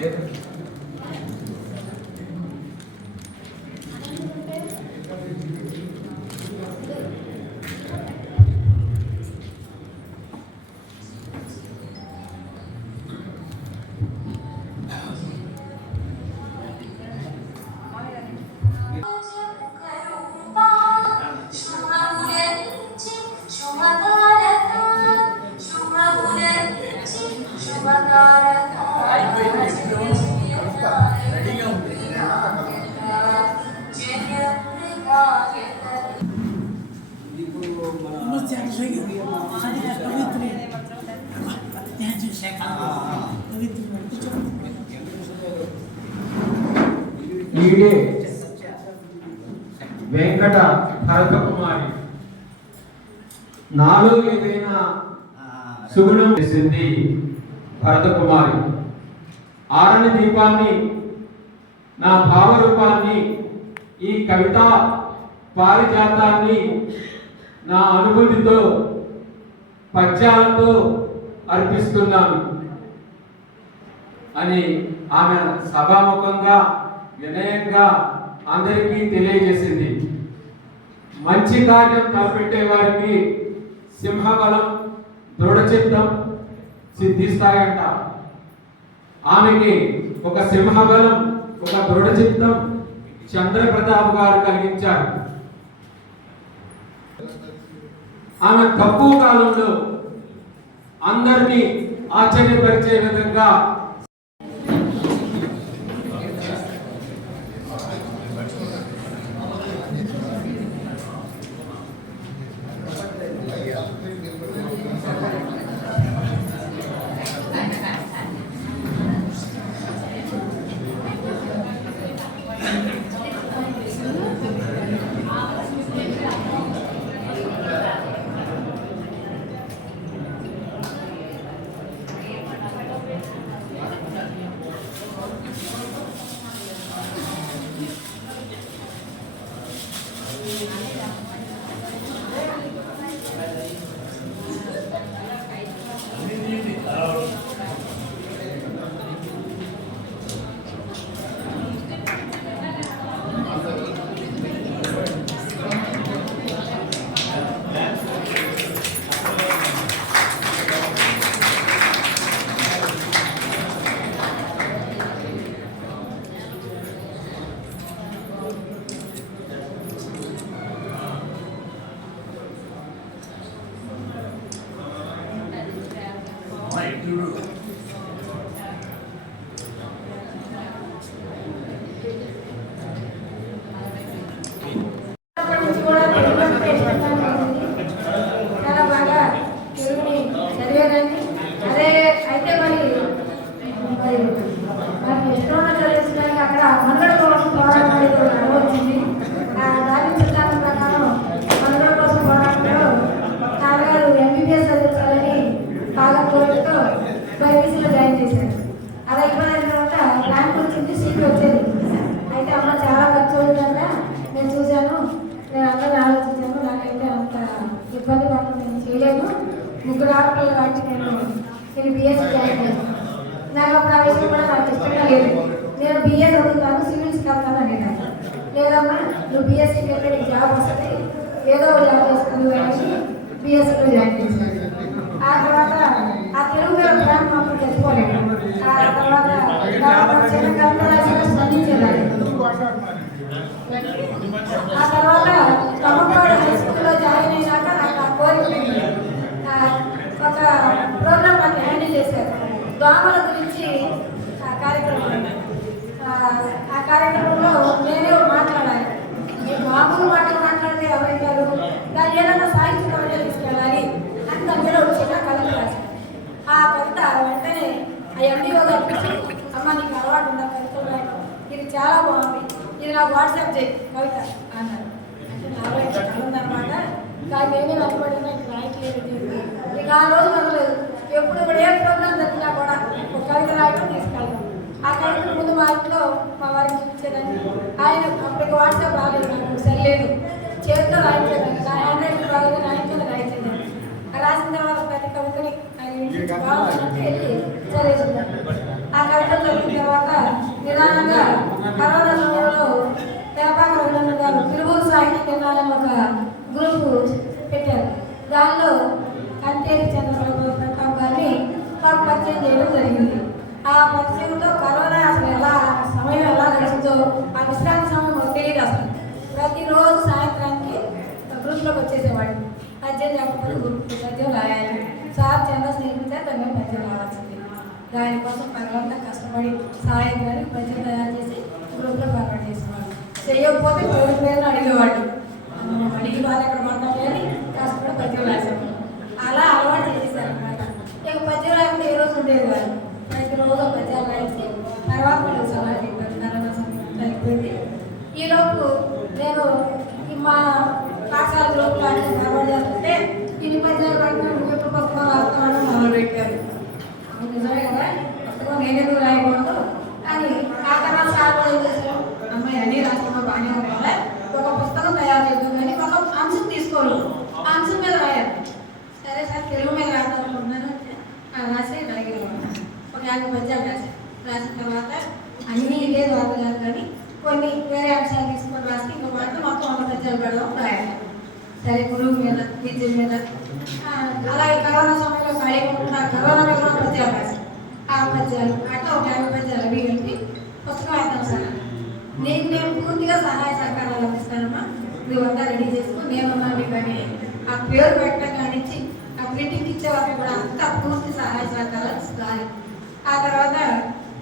ఈడే వెంకట భరతకుమారి నాలో ఏదైనా సుగుణం చేసింది భరతకుమారి. ఆరని దీపాన్ని, నా భావరూపాన్ని, ఈ కవిత పారిజాతాన్ని నా అనుభూతితో పద్యాలతో అర్పిస్తున్నాను అని ఆమె సభాముఖంగా వినయంగా అందరికీ తెలియజేసింది. మంచి కార్యం తలపెట్టే వారికి సింహబలం దృఢచిత్తం సిద్ధిస్తాయంట. ఆమెకి ఒక సింహబలం, ఒక దృఢచిత్తం చంద్రప్రతాప్ గారు కలిగించారు. ఆమె తక్కువ కాలంలో అందరినీ ఆశ్చర్యపరిచే విధంగా ముగ్గురు ఆడపిల్లలు కాబట్టి నేను బిఎస్సీ జాయిన్ అయ్యాను. నాకు అప్పుడు ఆ విషయం కూడా నాకు ఇష్టంగా లేదు. నేను బిఏ చదువుతాను, సివిల్స్కి వెళ్తాను అనేదాన్ని. లేదమ్మా నువ్వు బిఎస్సీకి వెళ్తే నీకు జాబ్ వస్తుంది, ఏదో జాబ్ చేసుకుని అని బిఎస్సీలో జాయిన్ చేశాను. ఆ తర్వాత ఆ తెలుగు మీద ప్రేమ మాత్రం తెచ్చుకోలేదు. ఆ తర్వాత చిన్న కవిత రాసిన స్పందించేదాన్ని. ఆ తర్వాత తమ్మపాడు హై స్కూల్లో జాయిన్ అయినాక నాకు ఆ కోరిక ఒక ప్రోగ్రామ్ నాకు హ్యాండిల్ చేశారు. దోమల గురించి ఆ కార్యక్రమంలో నేనే మాట్లాడాలి. నేను మామూలు మాటలు మాట్లాడితే ఎవరైతారు, దాన్ని ఏదైనా సాహిత్యంలో తీసుకెళ్ళాలి అని దాని ఒక చిన్న కవిత రాశాను. ఆ కవిత వెంటనే ఆ ఎండిఓ గారికి, అమ్మ నీకు అలవాటు ఉందా కవితలు రాయడం, ఇది చాలా బాగుంది, ఇది నాకు వాట్సాప్ చేయి కవిత అన్నారు. అంటే నాలో ఉందన్నమాట. దాన్ని నేనే వెనపడినా ఇక్కడ రాయట్లేదు. ఇక ఆ రోజు మొదలేదు. ఎప్పుడు కూడా ఏ ప్రోగ్రాం జరిగినా కూడా ఒక కవిత రాయడం తీసుకెళ్ళాను. ఆ కవిత ముందు మా ఇంట్లో మా వారికి చూపించేదాన్ని. ఆయన అప్పటికి వాట్సాప్ రాలేదు, నాకు సెల్ లేదు, చేతితో రాయించేదాన్ని. నా హ్యాండ్ రైటింగ్ రాలేదు, నా ఇంట్లో రాయించేదాన్ని. రాసిన తర్వాత ప్రతి కవితని ఆయన బాగుందంటే వెళ్ళి చదివేసిందాన్ని. ఆ ఆ కవిత చదివిన తర్వాత నిదానంగా కరోనా సమయంలో వ్యాపార రఘునందన్ గారు తిరుమల సాహిత్య కేంద్రాలను ఒక గ్రూపు పెట్టారు. దానిలో కంటేరి చంద్రబాబు ప్రతాప్ గారిని మాకు పరిచయం చేయడం జరిగింది. ఆ పరిచయంతో కరోనా అసలు ఎలా సమయం ఎలా గడిచిందో ఆ విశ్రాంతి సమయం మాకు తెలియదు. అసలు ప్రతిరోజు సాయంత్రానికి గ్రూప్లోకి వచ్చేసేవాడు. పద్యం లేకపోతే గ్రూప్ పద్యం రాయాలి. సార్ చంద స్నేహితులతో తొమ్మిది పద్యం రావాల్సింది. దానికోసం పగలంతా కష్టపడి సాయంత్రానికి పద్యం తయారు చేసి గ్రూప్లో ఫార్వర్డ్ చేసేవాడు. చేయకపోతే పేరు అడిగేవాడు. అడిగి వాళ్ళు ఎక్కడ మాట్లాడాలి కష్టపడి పద్యం రాసేవాడు. అలా అలవాటు చేసేసారు అనమాట. ఇక పద్యం రాకపోతే ఏ రోజు ఉండేది కాదు. ప్రతిరోజు పద్యాలు రాయించి తర్వాత మీరు సలహా చెప్పారు. కరోనా సమయం అయిపోయింది. ఈలోపు నేను మా పాఠశాల గ్రూప్లో అన్ని ఫార్వర్డ్ చేస్తుంటే ఇన్ని పద్యాలు పడినా నువ్వు ఎప్పుడు పుస్తకం రాస్తామని మొదలుపెట్టారు. నిజమే కదా, పుస్తకం నేనెందుకు రాయకూడదు అని ఆ తర్వాత సార్ ఏం చేశారు, అమ్మాయి అన్ని రాష్ట్రంలో బాగానే ఉన్నాయి కదా, ఒక పుస్తకం తయారు చేద్దాం కానీ ఒక అంశం తీసుకోరు, ఆ అంశం మీద రాయాలి. సరే సార్ తెలుగు మీద రాద్దాం అనుకుంటున్నాను. రాసి రాయగలిగాను. ఒక 50 పద్యాలు రాసిన తర్వాత అన్నీ ఇదే వార్తలు కానీ కొన్ని వేరే అంశాలు తీసుకొని రాసి ఇంకో మాట మొత్తం 100 పద్యాలు పెడదాం రాయాలి. సరే గురువు మీద విద్య మీద అలాగే కరోనా సమయంలో ఖాళీగా కరోనా మీద పద్యాలు రాసి ఆ పద్యాలు అట్లా ఒక 50 పద్యాలు అవి కలిపి పుస్తకం వేద్దాం సార్. నేను పూర్తిగా సహాయ సహకారాలు అందిస్తానమ్మా, నువ్వంతా రెడీ చేసుకుని నేనున్నాను కానీ ఆ పేరు పెట్టడం కానిచ్చి ఆ ప్రింటింగ్ ఇచ్చే వారికి కూడా అంతా పూర్తి సహాయ సహకారాలు ఇస్తారు. ఆ తర్వాత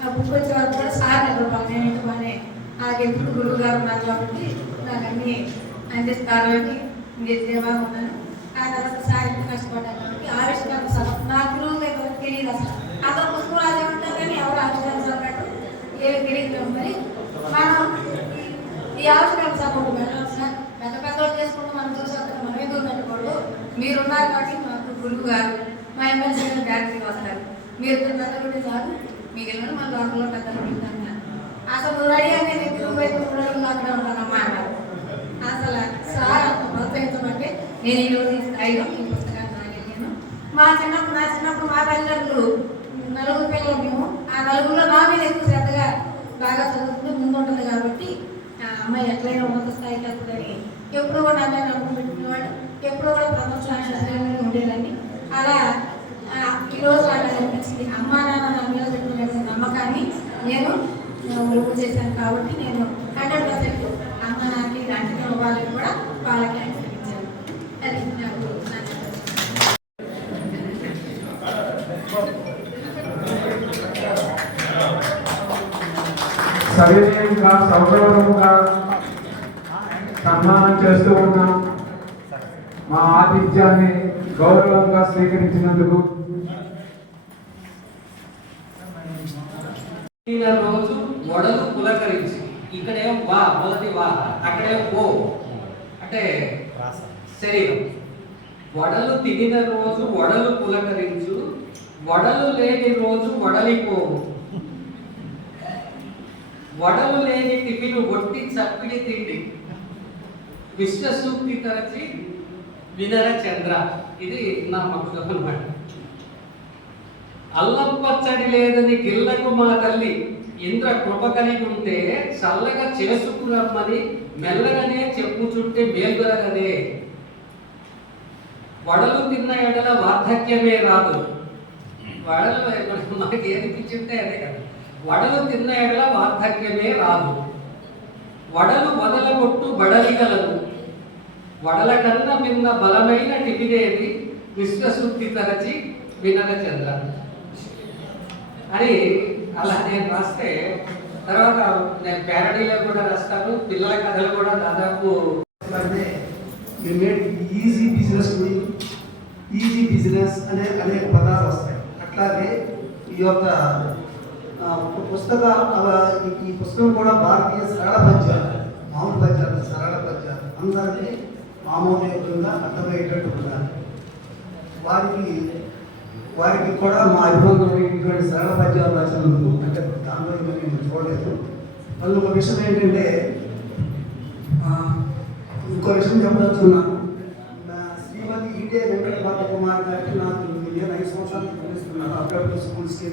ఆ బుక్ వచ్చే వారికి కూడా సార్ నిలబడాలి. నేను ఇంటిలోనే ఎప్పుడు గురువు గారు ఉన్నారు కాబట్టి నాకు అన్ని అందిస్తారు అని నిజంగా ఉన్నాను. ఆ తర్వాత సార్ ఎంత కష్టపడ్డాను కాబట్టి ఆవిష్కరణ సభ నా గురువు ఎవరికి తెలియదు. అసలు అతను పుస్తకం రాజేమంటారు కానీ ఎవరు ఆవిష్కరణ సభ కట్టు ఏమి తెలియదు. మరి మనం ఈ ఆవిష్కరణ సభ వెళ్ళాలి సార్. పెద్ద పెద్దలు చేసుకుంటూ మనం చూసి అక్కడ మనం ఎందుకు పెట్టకూడదు. మీరున్నారు కాబట్టి మాకు గురువు గారు మా ఎమ్మెల్సీ గారు డైరెక్ట్గా వస్తారు. మీరు పెద్దలు చాలు మిగిలిన మన లోపల పెద్దలు ఉంటాను. అసలు నువ్వు రెడీ అంటే నేను తిరుగు అయితే 3 రోజులు అక్కడే ఉంటానమ్మా అన్నారు. అసలు సార్ అంత ప్రోత్సహించమంటే నేను ఈరోజు ఈ స్థాయిలో ఈ పుస్తకాన్ని రాగలిగాను. నా చిన్నప్పుడు మా తల్లిదండ్రులు 4 పిల్లలు మేము. ఆ 4లో నా మీద ఎక్కువ శ్రద్ధగా బాగా చదువుకుంటూ ముందుంటుంది కాబట్టి అమ్మాయి ఎట్లయినా ఉన్నత స్థాయికి వెళ్తుందని ఎప్పుడు కూడా అమ్మాయి నమ్మకం పెట్టుకునేవాడు. ఎప్పుడు కూడా ప్రథమ స్థాయిలో ఉండేదాన్ని. అలా ఈరోజు నాకు అనిపించింది అమ్మా నాన్న నా మీద పెట్టిన నమ్మకాన్ని నేను రుజువు చేశాను కాబట్టి నేను 100% అమ్మ నాన్నకి దాంట్లో ఇవ్వాలని కూడా వాళ్ళకి అందించాను. అది నాకు సవినయంగా సౌరవంగా సన్మానం చేస్తూ ఉన్నాం. మా ఆతిథ్యాన్ని గౌరవంగా స్వీకరించినందుకు రోజు వడలు పులకరించి, ఇక్కడేమో వా మొదటి వా, అక్కడేమో ఓ అంటే శరీరం. వడలు తినిన రోజు వడలు పులకరించు, వడలు లేని రోజు వడలిపోవు. వడలు లేని టిఫిన్ ఒట్టి చప్పిడి తిండి, విశ్వసూక్తి తరచి వినర చంద్ర. ఇది నా మక్కువ అన్నమాట. అల్లం పచ్చడి లేదని గిల్లకు మా తల్లి ఇంద్ర కృప కలిగి ఉంటే చల్లగా చేసుకురమ్మని మెల్లగానే చెప్పుచుంటే మేల్గొరగదే. వడలు తిన్న ఎడల వార్ధక్యమే రాదు. వడలు మనకి ఏది పిచ్చుంటే అదే కదా. వడలు తిన్న ఎడల వార్ధక్యమే రాదు. వడలు వదలగొట్టు బడలిగలదు. వడల కన్నా మిన్న బలమైన టిఫినేది విశ్వశుద్ధి తరచి వినర చంద్ర అని అలా నేను రాస్తే తర్వాత నేను ప్యారడీలో కూడా రాస్తాను. పిల్లల కథలు కూడా దాదాపు ఈజీ బిజినెస్ అనే అనేక పదాలు వస్తాయి. అట్లాగే ఈ యొక్క ఈ పుస్తకం కూడా భారతీయ సరళ పద్యాలు, మామూలు పద్యాలు, సరళ పద్యాలు అందరికీ ఆమోదయోగ్యంగా అర్థమయ్యేటట్టు ఉండాలి. వారికి కూడా మా అభిప్రాయం ఇటువంటి సరళ పద్యాలు రాసినందుకు అంటే దానిలో నేను చూడలేదు. మళ్ళీ ఒక విషయం ఏంటంటే, ఇంకో విషయం చెప్పదలుచున్నాను. శ్రీమతి ఈటే వెంకట కుమార్ గారికి నాకు నేను 5 సంవత్సరాలు పంపిస్తున్నాను. అప్పుడప్పుడు స్కూల్స్కి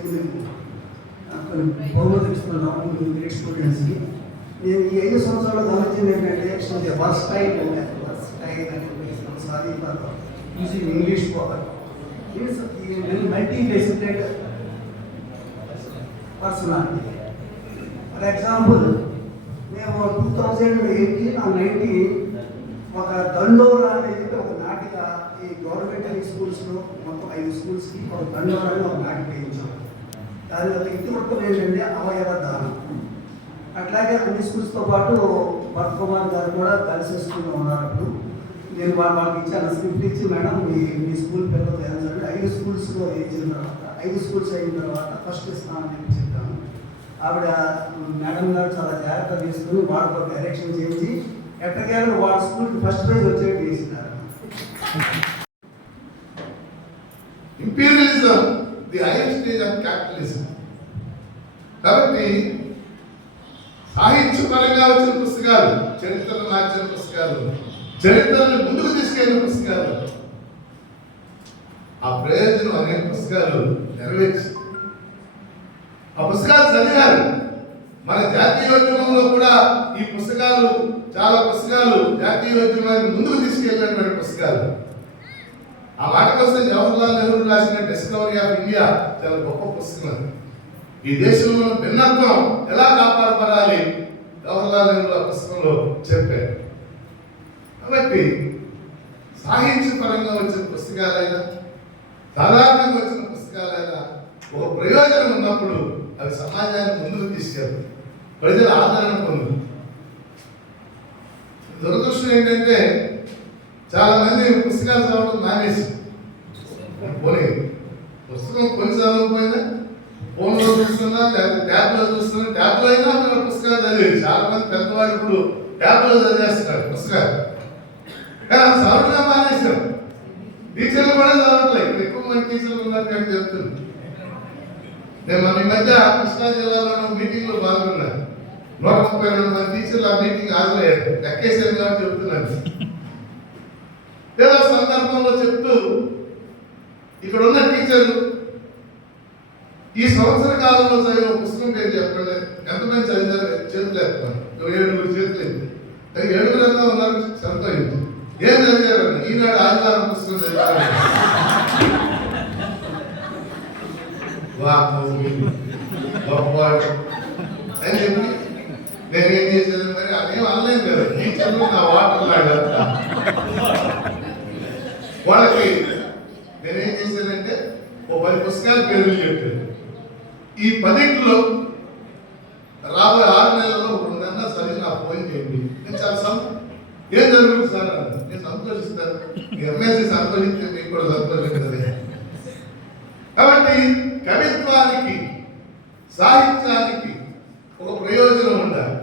కొన్ని బహుమతులు ఇస్తున్నాం గ్రేట్ స్టూడెంట్స్కి. నేను ఈ 5 సంవత్సరాలు గమనించింది ఏంటంటే versatile sorry using English multi faceted personality. For example మేము 2018-19 ఒక దండోరా అనేది ఒక నాటిక ఈ గవర్నమెంట్ స్కూల్స్లో మొత్తం 5 స్కూల్స్కి ఒక దండోరా అని ఒక నాటిక వేయించాం. దాని వల్ల ఇతివృత్తం ఏంటంటే అవయవ దానం. అట్లాగే అన్ని స్కూల్స్తో పాటు భరత్ కుమార్ గారు కూడా కలిసి స్కూల్లో ఉన్నారు. అప్పుడు నేను వాళ్ళకి ఇచ్చాను స్క్రిప్ట్ ఇచ్చి, మేడం మీ స్కూల్ పిల్లలు చేయాలంటే 5 స్కూల్స్లో వేయించిన తర్వాత 5 స్కూల్స్ అయిన తర్వాత ఫస్ట్ ఇస్తామని చెప్పి చెప్పాను. ఆవిడ మేడం గారు చాలా జాగ్రత్త తీసుకుని వాళ్ళకు ఒక డైరెక్షన్ చేయించి ఎట్టకేళ్ళు వాళ్ళ స్కూల్కి ఫస్ట్ ప్రైజ్ వచ్చేట్టు చేసినారు. Imperialism the hire stage of capitalism. కాబట్టి సాహిత్యపరంగా వచ్చిన పుస్తకాలు, చరిత్రను మార్చిన పుస్తకాలు, చరిత్రను ముందుకు తీసుకెళ్లిన పుస్తకాలు, ఆ ప్రయోజనం అనేక పుస్తకాలు నెరవేర్చి ఆ పుస్తకాలు చదివారు. మన జాతీయోద్యమంలో కూడా ఈ పుస్తకాలు, చాలా పుస్తకాలు జాతీయోద్యమాన్ని ముందుకు తీసుకెళ్ళినటువంటి పుస్తకాలు. ఆ మాటకు వస్తే జవహర్లాల్ నెహ్రూ రాసిన డిస్కవరీ ఆఫ్ ఇండియా చాలా గొప్ప పుస్తకం. ఈ దేశంలో భిన్నత్వం ఎలా కాపాడపడాలి జవహర్లాల్ నెహ్రూ ఆ పుస్తకంలో చెప్పారు. కాబట్టి సాహిత్యపరంగా వచ్చిన పుస్తకాలైనా, సాధారణంగా వచ్చిన పుస్తకాలైనా ఒక ప్రయోజనం ఉన్నప్పుడు అవి సమాజాన్ని ముందుకు తీసుకెళ్తాయి, ప్రజల ఆదరణ పొందు. దురదృష్టం ఏంటంటే చాలా మంది పుస్తకాలు చదవడం మానేసి పోనీ పుస్తకం కొని చదవకపోయినా ఫోన్లో చూస్తున్నా, లేకపోతే ట్యాబ్లో చూస్తున్నా, ట్యాబ్లో అయినా మేము పుస్తకాలు చదివేది. చాలా మంది పెద్దవాళ్ళు ఇప్పుడు ట్యాబ్లో చదివేస్తున్నారు పుస్తకాలు, కానీ అది చదవడం మానేశారు. టీచర్లు కూడా చదవట్లేదు. ఇక్కడ ఎక్కువ మంది టీచర్లు ఉన్నారు కానీ చెప్తుంది. నేను మన ఈ మధ్య కృష్ణా జిల్లాలో మీటింగ్లో పాల్గొన్నాను. 132 మంది టీచర్లు ఆ మీటింగ్ హాజరయ్యారు. లెక్కేసాను కాబట్టి చెప్తున్నాను. ఏదో సందర్భంలో చెప్తూ ఇక్కడ ఉన్న టీచర్లు ఈ సంవత్సర కాలంలో చదివిన పుస్తకం పేరు చెప్పండి, ఎంతమంది చదివారు? చేతులు ఎత్తాను. 7 చేతులు ఎత్తి 7 ఉన్నారు. సంతోషించి ఏం చదివారని, ఈనాడు ఆదివారం పుస్తకం చదివారు. అని చెప్పి నేనేం చేసేది మరి అదేం అనలేదు కదా, టీచర్లు నా వాటర్ లాగా వాళ్ళకి నేనేం చేశానంటే ఓ 10 పుస్తకాల పేర్లు చెప్పాను. ఈ 10లో రాబోయే 6 నెలల్లో 2 చదివి నా ఫోన్ చేయండి. నేను చాలా ఏం జరుగుతుంది సార్ అన్న, నేను సంతోషిస్తాను. మీ ఎమ్మెల్సీ సంతోషిస్తే మీకు కూడా సంతోషిస్తుంది. కాబట్టి కవిత్వానికి, సాహిత్యానికి ఒక ప్రయోజనం ఉండాలి.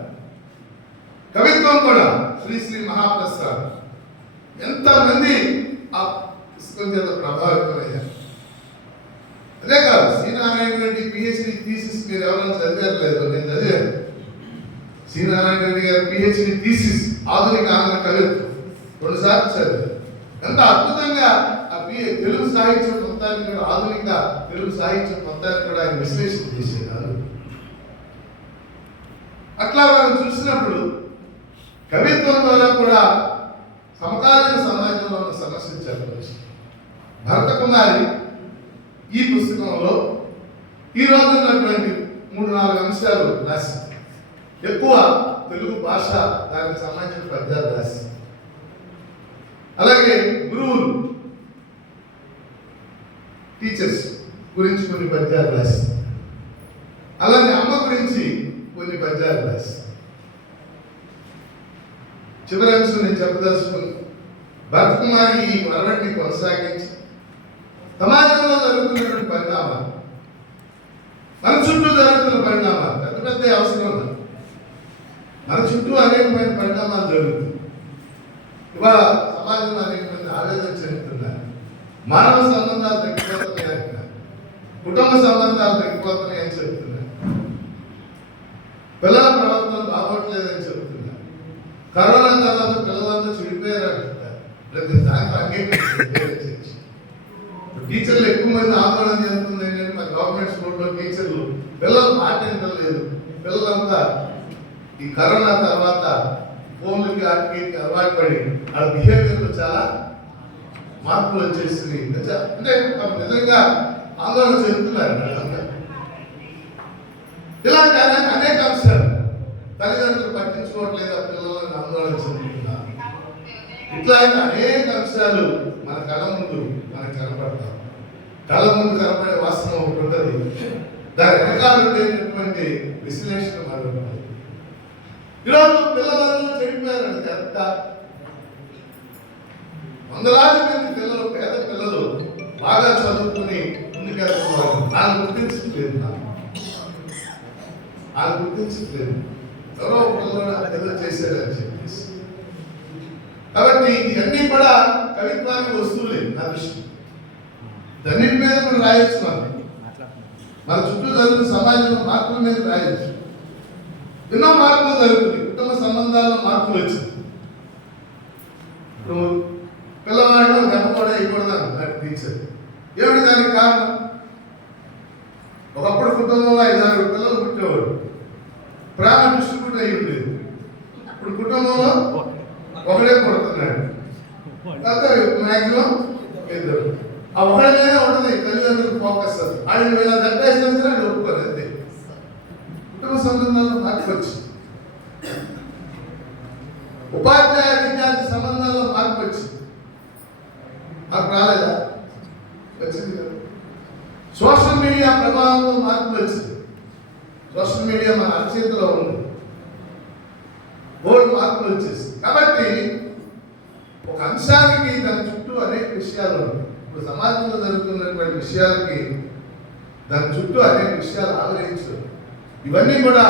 కవిత్వం కూడా శ్రీ శ్రీ మహాప్రసాద్ ఎంతమంది ఆ పుస్తకం చేత ప్రభావితమయ్యారు. అదే కాదు, శ్రీనారాయణ రెడ్డి పిహెచ్డి థీసిస్ మీరు ఎవరైనా చదివారు లేదు, నేను చదివాను. శ్రీనారాయణ రెడ్డి గారి పిహెచ్డి థీసిస్ ఆధునిక ఆంధ్ర కవిత్వం 2 సార్లు చదివారు. ఎంత అద్భుతంగా ఆ తెలుగు సాహిత్యం మొత్తాన్ని కూడా, ఆధునిక తెలుగు సాహిత్యం మొత్తాన్ని కూడా ఆయన విశ్లేషణ చేసేవారు. అట్లా మనం చూసినప్పుడు కవిత్వం ద్వారా కూడా సమకాలీన సమాజంలో ఉన్న సమస్యలు చెప్పవచ్చు. భరత కుమారి ఈ పుస్తకంలో ఈ రోజు ఉన్నటువంటి 3-4 అంశాలు రాసి, ఎక్కువ తెలుగు భాష దానికి సంబంధించిన పద్యాలు రాసి, అలాగే గురువులు, టీచర్స్ గురించి కొన్ని పద్యాలు రాసి, అలాగే అమ్మ గురించి కొన్ని పద్యాలు రాసి, చివరి అంశం నేను చెప్పదలుచుకుని భరత్ కుమారి ఈ మరవడిని కొనసాగించి సమాజంలో జరుగుతున్నటువంటి పరిణామాలు, మన చుట్టూ జరుగుతున్న పరిణామాలు, పెద్ద పెద్ద అవసరం ఉన్నాయి. మన చుట్టూ అనేకమైన పరిణామాలు జరుగుతుంది. ఇవాళ సమాజంలో అనేక మంది ఆవేదన చెందుతున్నారు. మానవ సంబంధాలు తగ్గిపోతున్నాయి అంటున్నారు, కుటుంబ సంబంధాలు తగ్గిపోతున్నాయి అని చెప్తున్నారు, పిల్లల ప్రవర్తన బాగోట్లేదని చెప్తున్నారు, కరోనా తర్వాత పిల్లలంతా చెడిపోయారు అంటున్నారు. ప్రతి దానికి అంగీకరించి టీచర్లు ఎక్కువ మంది ఆందోళన చెందుతుంది ఏంటంటే మా గవర్నమెంట్ స్కూల్లో టీచర్లు పిల్లలు మాట వినలేదు. పిల్లలంతా ఈ కరోనా తర్వాత ఫోన్లకి వాటికి అలవాటు పడి వాళ్ళ బిహేవియర్లో చాలా మార్పులు వచ్చేసి అంటే మనం నిజంగా ఆందోళన చెందుతున్నారు వాళ్ళంతా. ఇలాంటి అనేక అంశాలు తల్లిదండ్రులు పట్టించుకోవట్లేదు, ఆ పిల్లలను ఆందోళన చెందుతున్నారు. ఇట్లాంటి అనేక అంశాలు మన కళ్ళ ముందు మనకు కనపడతాం. కళ్ళ ముందు కనపడే వాస్తవం ఒకటి ఉంటుంది, దాని వెనకాల ఉండేటటువంటి విశ్లేషణ మరి ఉంటుంది. ఈరోజు పిల్లలందరూ చెడిపోయారండి. కరెక్ట్, వందలాది మంది పిల్లలు, పేద పిల్లలు బాగా చదువుకుని ముందుకెళ్తున్నారు. వాళ్ళు గుర్తించట్లేదు, వాళ్ళు గుర్తించట్లేదు. ఎవరో పిల్లలు ఏదో చేశారని చెప్పేసి. కాబట్టి ఇవన్నీ కూడా కవిత్వానికి వస్తువులే నా దృష్టి. అన్నిటి మీద కూడా రాయొచ్చు. మన చుట్టూ జరుగుతున్న సమాజంలో మార్పుల మీద రాయొచ్చు. ఎన్నో మార్పులు జరుగుతుంది. కుటుంబ సంబంధాల్లో మార్పులు వచ్చింది. ఇప్పుడు పిల్లవాడు దెబ్బ కూడా వేయకూడదు అన్నారు టీచర్. ఏమిటి దానికి కారణం? ఒకప్పుడు కుటుంబంలో 5-6 పిల్లలు పుట్టేవాడు, ప్రేమ డిస్ట్రిబ్యూట్ అయ్యి ఉండేది. ఇప్పుడు కుటుంబంలో ఒకడే పుడుతున్నాడు, మ్యాక్సిమం ఇద్దరు. ఆ ఒకడినే ఉంటుంది తల్లిదండ్రులకు ఫోకస్. ఆయన వీళ్ళ దెబ్బేసినా సరే ఆయన ఒప్పుకోరు. అంతే కుటుంబ సంబంధాల్లో మార్పు వచ్చింది. ఉపాధ్యాయ విద్యార్థి సంబంధాల్లో మార్పు వచ్చింది. మార్పు రాలేదా? వచ్చింది కదా. సోషల్ మీడియా ప్రభావంలో మార్పులు వచ్చింది. సోషల్ మీడియా మన అరచేతిలో ఉంది. బోర్డు మార్పులు వచ్చేసి. కాబట్టి ఒక అంశానికి దాని చుట్టూ అనేక విషయాలు ఉన్నాయి. ఇప్పుడు సమాజంలో జరుగుతున్నటువంటి విషయాలకి దాని చుట్టూ అనేక విషయాలు ఆలోచించు. ఇవన్నీ కూడా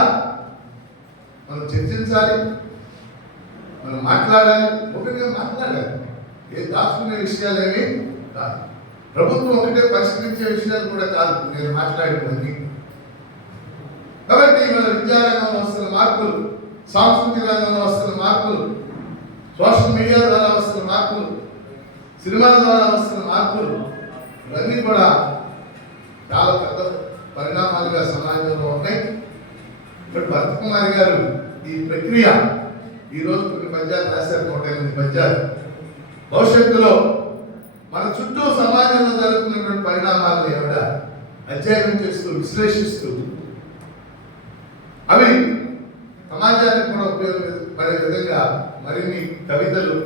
మనం చర్చించాలి, మనం మాట్లాడాలి, ఒకటిగా మాట్లాడాలి. ఏ దాచుకునే విషయాలేమి కాదు. ప్రభుత్వం ఒకటే పరిష్కరించే విషయాలు కూడా కాదు నేను మాట్లాడేవన్నీ. కాబట్టి మన విద్యారంగంలో వస్తున్న మార్పులు, సాంస్కృతిక రంగంలో వస్తున్న మార్పులు, సోషల్ మీడియా ద్వారా వస్తున్న మార్పులు, సినిమాల ద్వారా వస్తున్న మార్పులు, ఇవన్నీ కూడా చాలా పెద్ద పరిణామాలుగా సమాజంలో ఉన్నాయి. ఇప్పుడు భరత్ కుమార్ గారు ఈ ప్రక్రియ ఈరోజు కొన్ని పద్యాలు రాశారు, 108 పద్యాలు. భవిష్యత్తులో మన చుట్టూ సమాజంలో జరుగుతున్నటువంటి పరిణామాలను ఎవడ అధ్యయనం చేస్తూ విశ్లేషిస్తూ అవి సమాజానికి కూడా ఉపయోగపడే విధంగా మరిన్ని కవితలు,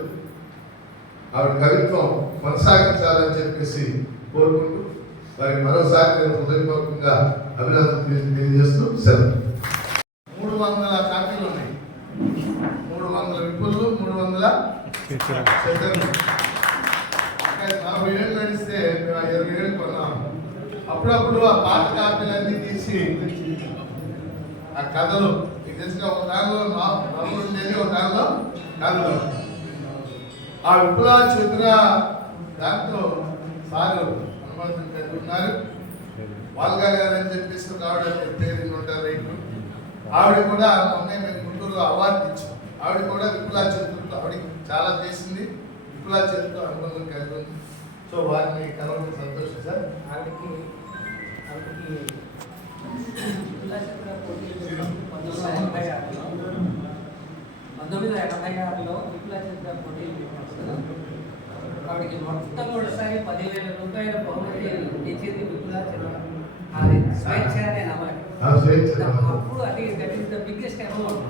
ఆవిడ కవిత్వం కొనసాగించాలని చెప్పేసి కోరుకుంటూ వారికి మరోసారి నేను హృదయపూర్వకంగా అభినందనలు తెలియజేస్తూ సెలవు. 300 కాపీలు ఉన్నాయి, 300 విప్పులు, 300 చక్కెరలు. 40 ఏళ్ళు నడిస్తే 20 ఏళ్ళు కొన్నాం. అప్పుడప్పుడు ఆ పాత కాపీలన్నీ తీసి ఆ కథలు తెలిసిన ఒక దానిలో నవ్వులు ఉండేది, ఒక దానిలో కథలు. ఆ విప్లవ చంద్ర దాంతో సారు అనుమతి పెట్టుకున్నారు. వాల్గా గారు అని చెప్పేసి ఒక ఆవిడ పేరు ఉంటారు రైతు. ఆవిడ కూడా మొన్న మేము గుంటూరులో అవార్డు ఇచ్చాం. ఆవిడ కూడా విప్లవ చరిత్రతో ఆవిడ చాలా చేసింది, విప్లవ చరిత్రతో అనుబంధం కలిగి ఉంది. సో వారిని కలవడం సంతోషం సార్. ఆవిడకి 1986లో విప్లవ చరిత్ర పోటీలు పెట్టినప్పుడు ఆవిడకి మొట్టమొదటిసారి 10,000 రూపాయల బహుమతి ఇచ్చింది విప్లవ చరిత్ర. అది స్వేచ్ఛ అనే అవార్డు. అప్పుడు అది that is the biggest award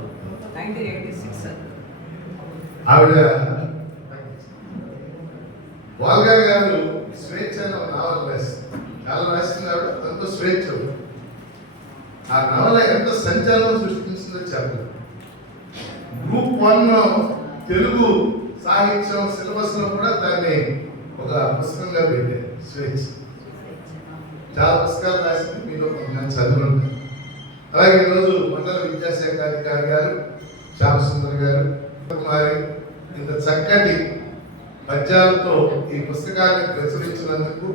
1986. ఆవిడ వాల్గా గారు స్వేచ్ఛ అనే నావల్ రాసింది. చాలా రాసింది ఆవిడ. దాంతో స్వేచ్ఛ. ఆ నవల ఎంత సంచలనం సృష్టించిందో చెప్పలేదు. గ్రూప్ 1 తెలుగు సాహిత్యం సిలబస్ లో కూడా దాన్ని ఒక పుస్తకంగా పెట్టారు. స్వేచ్ఛ చాలా పుస్తకాలు రాసింది, మీలో కొంచెం చదువుంటారు. అలాగే ఈరోజు మండల విద్యాశాఖ అధికారి గారు శ్యామసుందర్ గారు కుమారి ఇంత చక్కటి పద్యాలతో ఈ పుస్తకాన్ని ప్రచురించినందుకు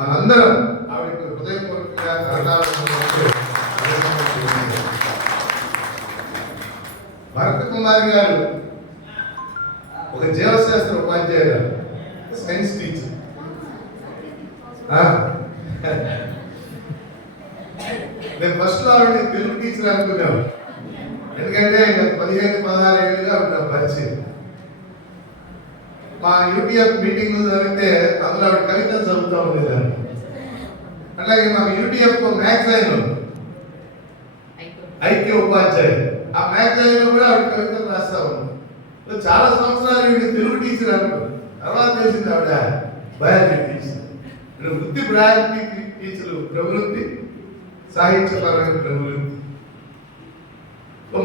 మనందరం ఆవిడకి హృదయపూర్వకంగా భరత్ కుమార్ గారు ఒక జీవశాస్త్ర ఉపాధ్యాయులు, సైన్స్ టీచర్. నేను ఫస్ట్ ఆవిడ తెలుగు టీచర్ అనుకున్నాను, ఎందుకంటే 15-16 ఏళ్ళుగా ఆవిడ పరిచయం. మా యూటీఎఫ్ మీటింగ్లు జరిగితే అందులో ఆవిడ కవితలు చదువుతూ ఉండేదాన్ని. అలాగే మాకు యూటీఎఫ్ మ్యాగజైన్ ఐక్య ఉపాధ్యాయులు, ఆ మ్యాగజైన్ లో కూడా ఆవిడ కవితలు రాస్తా ఉన్నాం. చాలా సంవత్సరాలు ఈవిడ తెలుగు టీచర్ అనుకున్నాను. తర్వాత తెలిసింది ఆవిడ బయాలజీ టీచర్. వృత్తి బయాలజీ టీచర్ ప్రవృత్తి, సాహిత్యపరమైన ప్రవృత్తి.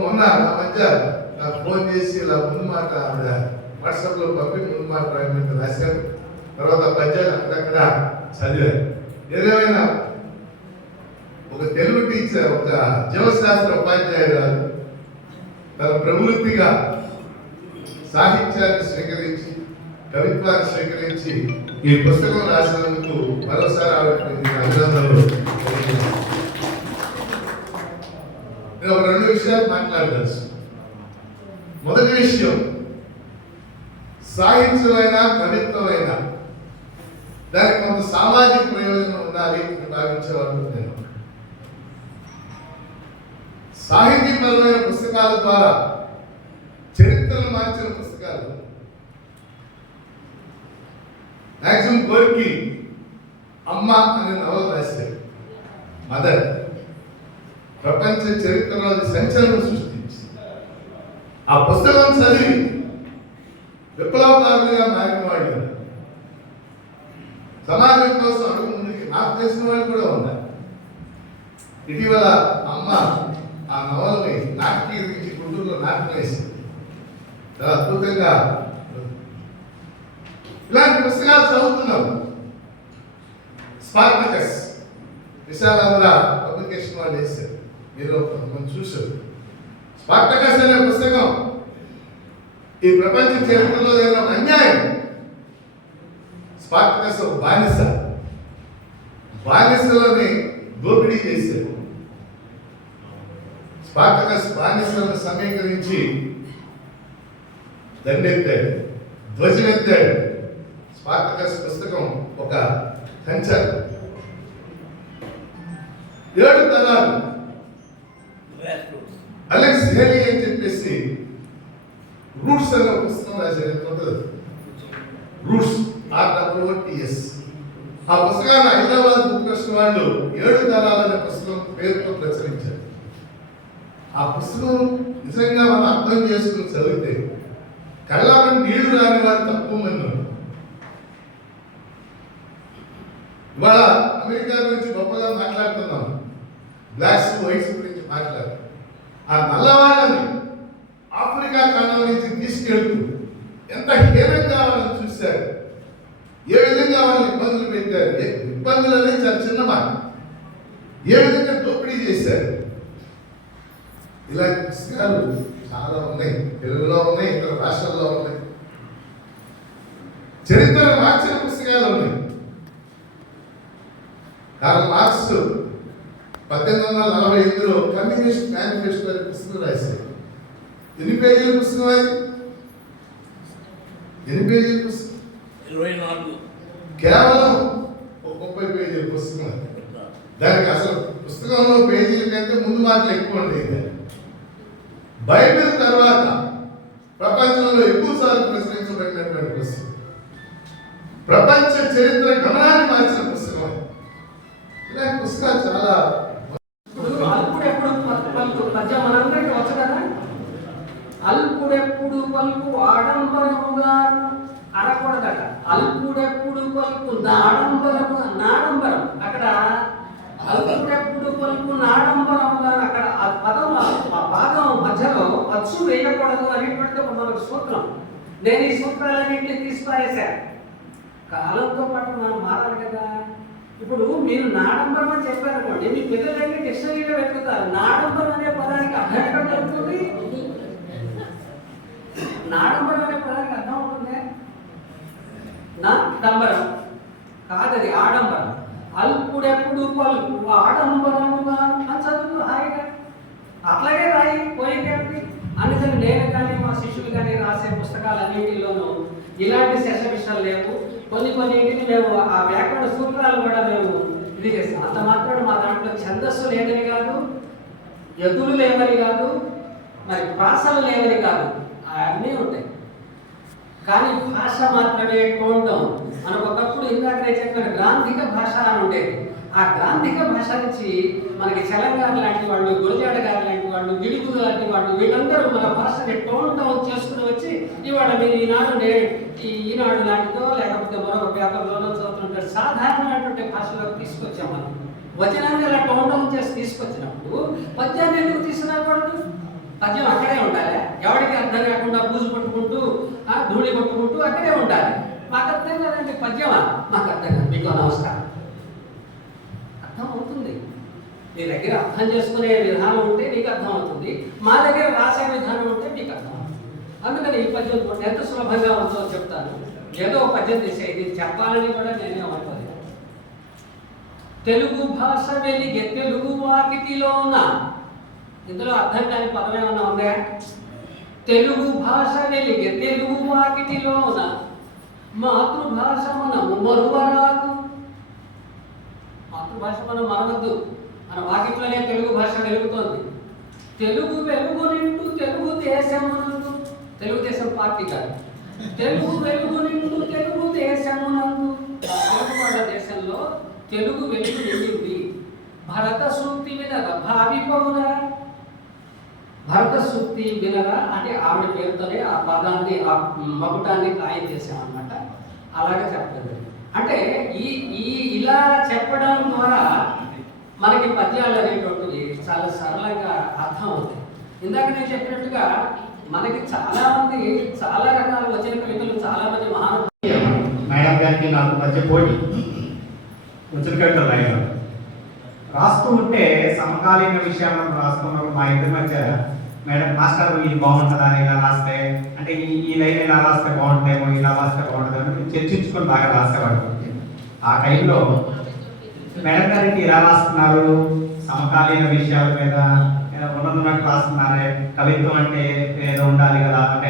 మొన్న నా మధ్య నాకు ఫోన్ చేసి ఇలా ముందు మాట ఆవిడ వాట్సాప్లో పంపి ముందు మాట రాయమంటే రాశాను. తర్వాత పద్యాలు అక్కడక్కడ చదివాను. ఏదేమైనా ఒక తెలుగు టీచర్, ఒక జీవశాస్త్ర ఉపాధ్యాయురాలు తన ప్రవృత్తిగా సాహిత్యాన్ని స్వీకరించి, కవిత్వాన్ని స్వీకరించి ఈ పుస్తకం రాసినందుకు మరోసారి అభినందనలు. నేను ఒక 2 విషయాలు మాట్లాడదలుచు. మొదటి విషయం, సాహిత్యమైనా కవిత్వమైనా దానికి కొంత సామాజిక ప్రయోజనం ఉండాలి అని భావించేవాడు నేను. సాహిత్యపరమైన పుస్తకాల ద్వారా చరిత్రను మార్చిన పుస్తకాలు మ్యాక్సిమం గోర్కి అమ్మ అనే నవల రాశారు. మదర్ ప్రపంచ చరిత్రలో సంచలనం సృష్టించి ఆ పుస్తకం చదివి విప్లవకారులుగా మారిన వాళ్ళు, సమాజం కోసం అడుగు ముందుకి నాకు తెలిసిన వాళ్ళు కూడా ఉన్నారు. ఇటీవల అమ్మ ఆ నవలని నాటకీకరించి గుంటూరులో నాటకం వేసింది. చాలా అద్భుతంగా ఇలాంటి పుస్తకాలు చదువుతున్నాం. స్పార్టకస్ విశాలాంధ్ర పబ్లికేషన్ వాళ్ళు వేశారు, మీరు కొంతమంది చూశారు. స్పార్టకస్ అనే పుస్తకం ఈ ప్రపంచ చరిత్రలో ఏదైనా అన్యాయం. స్పార్టకస్ బానిసలని దోపిడీ చేశారు. స్పార్టకస్ బానిసలను సమీకరించి దండెత్తాడు, ధ్వజమెత్తాడు. స్పార్టకస్ పుస్తకం ఒక సంచలనం. 7 తరాలు అలెక్స్ హెలీ అని చెప్పేసి రూట్స్ అనే పుస్తకం రాశారు. Roots ROOTS. ఆ పుస్తకాన్ని హైదరాబాద్ బుక్ ట్రస్ట్ వాళ్ళు 7 తరాలు అనే పుస్తకం పేరుతో ప్రచురించారు. ఆ పుస్తకం నిజంగా మనం అర్థం చేసుకుని చదివితే కళ్ళకు నీళ్లు రాని వారు తక్కువ మంది ఉన్నారు. ఇవాళ అమెరికా గురించి గొప్పగా మాట్లాడుతున్నాం, బ్లాక్స్ వైట్స్ గురించి మాట్లాడుతున్నాం. ఆ నల్లవాళ్ళని ఆఫ్రికా ఖండం నుంచి తీసుకెళ్తూ ఎంత హీనంగా వాళ్ళని చూశారు, ఏ విధంగా వాళ్ళని ఇబ్బందులు పెట్టారు. ఇబ్బందులు అనేది చాలా చిన్న మాట, ఏ విధంగా దోపిడీ చేశారు. ఇలాంటి పుస్తకాలు చాలా ఉన్నాయి, తెలుగులో ఉన్నాయి, ఇతర రాష్ట్రాల్లో ఉన్నాయి. చరిత్ర మార్చిన పుస్తకాలు ఉన్నాయి. కార్ల్ మార్క్స్ 1845లో కమ్యూనిస్ట్ మేనిఫెస్టో అనే పుస్తకం రాశారు. ఎన్ని పేజీల పుస్తకం అది? ఎన్ని పేజీల పుస్తకం? 24. కేవలం 30 పేజీల పుస్తకం. దానికి అసలు పుస్తకంలో పేజీల కంటే ముందు మాటలు ఎక్కువ ఉండేది. బైబిల్ తర్వాత ప్రపంచంలో ఎక్కువ సార్లు ప్రచురించబడినటువంటి పుస్తకం, ప్రపంచ చరిత్ర గమనాన్ని మార్చిన పుస్తకం. ఇలాంటి పుస్తకాలు చాలా. అల్పుడెప్పుడు పలుకు పద్యం మనందరికీ వచ్చు కదా. అల్పుడెప్పుడు పలుకు ఆడంబరముగా అనకూడదట, అల్పుడెప్పుడు పలుకు నాడంబరం. అక్కడ అల్పుడెప్పుడు పలుకు నాడంబరముగా అక్కడ ఆ పదం, ఆ భాగం మధ్యలో అచ్చు వేయకూడదు అనేటువంటి మనకు సూత్రం. నేను ఈ సూత్రాలన్నింటినీ తీసుకురాశాను. కాలంతో పాటు మనం మారాలి కదా. ఇప్పుడు మీరు నాడంబరం అని చెప్పారనుకోండి, మీ పిల్లలన్నీ డిక్షనరీలో వెతుకుతారు. నాడంబరం అనే పదానికి అర్థం ఎక్కడ దొరుకుతుంది? నాడంబరం అనే పదానికి అర్థం అవుతుంది నా డంబరం కాదది, ఆడంబరం. అల్పుడెప్పుడు పలుకు ఆడంబరముగా అని చదువు హాయిగా, అట్లాగే రాయి పోయేటప్పుడు. అందుకని నేను కానీ మా శిష్యులు కానీ రాసే పుస్తకాలన్నింటిలోనూ ఇలాంటి శశ విషయాలు లేవు. కొన్ని ఇంటిని మేము ఆ వ్యాకరణ సూత్రాలు కూడా మేము ఇది అంత మాత్రం మా దాంట్లో ఛందస్సు లేదని కాదు, యతులు లేవని కాదు, మరి ప్రాసలు లేవని కాదు, అవన్నీ ఉంటాయి. కానీ భాష మాత్రమే టోండం. మనకు ఒకప్పుడు ఇందాకనే చెప్పిన గ్రాంధిక భాష అని ఉండేది. ఆ గ్రాంధిక భాష నుంచి మనకి తెలంగాణ లాంటి వాళ్ళు, గురజాడ గారు లాంటి వాళ్ళు, గిడుగు లాంటి వాళ్ళు, వీళ్ళందరూ మన భాషని టోన్ డౌన్ చేసుకుని వచ్చి ఇవాళ మీరు ఈనాడు లాంటిదో లేకపోతే మరొక పేపర్లోనో చదువుతుంటే సాధారణమైనటువంటి భాషలోకి తీసుకొచ్చాం మనం. వచనాన్ని అలా టోన్ డౌన్ చేసి తీసుకొచ్చినప్పుడు పద్యాన్ని ఎందుకు తీసుకురాకూడదు? పద్యం అక్కడే ఉండాలి, ఎవరికి అర్థం కాకుండా బూజు పట్టుకుంటూ ధూళి కొట్టుకుంటూ అక్కడే ఉండాలి. మాకు అర్థం కాదండి పద్యమా, మాకు అర్థం కాదు, మీకు నమస్కారం. అర్థం అవుతుంది, మీ దగ్గర అర్థం చేసుకునే విధానం ఉంటే మీకు అర్థం అవుతుంది, మా దగ్గర రాసే విధానం ఉంటే మీకు అర్థం అవుతుంది. అందుకని ఈ పద్యం ఎంత సులభంగా ఉందో చెప్తాను. ఏదో పద్యం తీసేది చెప్పాలని కూడా నేనే అనుకోలేదు. తెలుగు భాష వెలిగే తెలుగు వాకిటిలోన, ఇందులో అర్థం కాని పదం ఏమన్నా ఉందా? తెలుగు భాష వెలిగే తెలుగు వాకిటిలోన మాతృభాష మనము మరువరాదు. మాతృభాష మనం మరవద్దు, మన వాకిట్లోనే తెలుగు భాష వెలుగుతోంది. తెలుగు వెలుగు నిండు తెలుగు దేశమునందు, తెలుగుదేశం పార్టీ కాదు, తెలుగు వెలుగు నిండు తెలుగు దేశమునందు, తెలుగు వాళ్ళ దేశంలో తెలుగు వెలుగు నిండింది. భరత సూక్తి వినరా భావి పౌరా, భరత సూక్తి వినరా అంటే ఆవిడ పేరుతోనే ఆ పదాన్ని, ఆ మకుటాన్ని ఖాయం చేసామన్నమాట. అలాగే చెప్పలేదు. అంటే ఇలా చెప్పడం ద్వారా మనకి పద్యాలు అనేటువంటివి చాలా సరళంగా అర్థం అవుతాయి. ఇందాక నేను చెప్పినట్టుగా మనకి చాలా మంది చాలా రకాల వచన కవితలు, చాలా మంది మహానుభావులు. మేడం గారికి నాకు మధ్య పోటీ వచన కవితలు రాయడం. రాస్తూ ఉంటే సమకాలీన విషయాలను రాస్తున్నప్పుడు మా ఇద్దరి మధ్య మేడం మాస్టర్ ఇది బాగుంటుందా, ఇలా రాస్తే అంటే ఈ లైన్ ఇలా రాస్తే బాగుంటుందేమో, ఇలా రాస్తే బాగుంటుందేమో మేము చర్చించుకొని బాగా రాసేవాడు. ఆ టైంలో మేడం గారికి ఇలా రాస్తున్నారు, సమకాలీన విషయాల మీద ఉన్నట్టు రాస్తున్నారే, కవిత్వం అంటే ఏదో ఉండాలి కదా, అంటే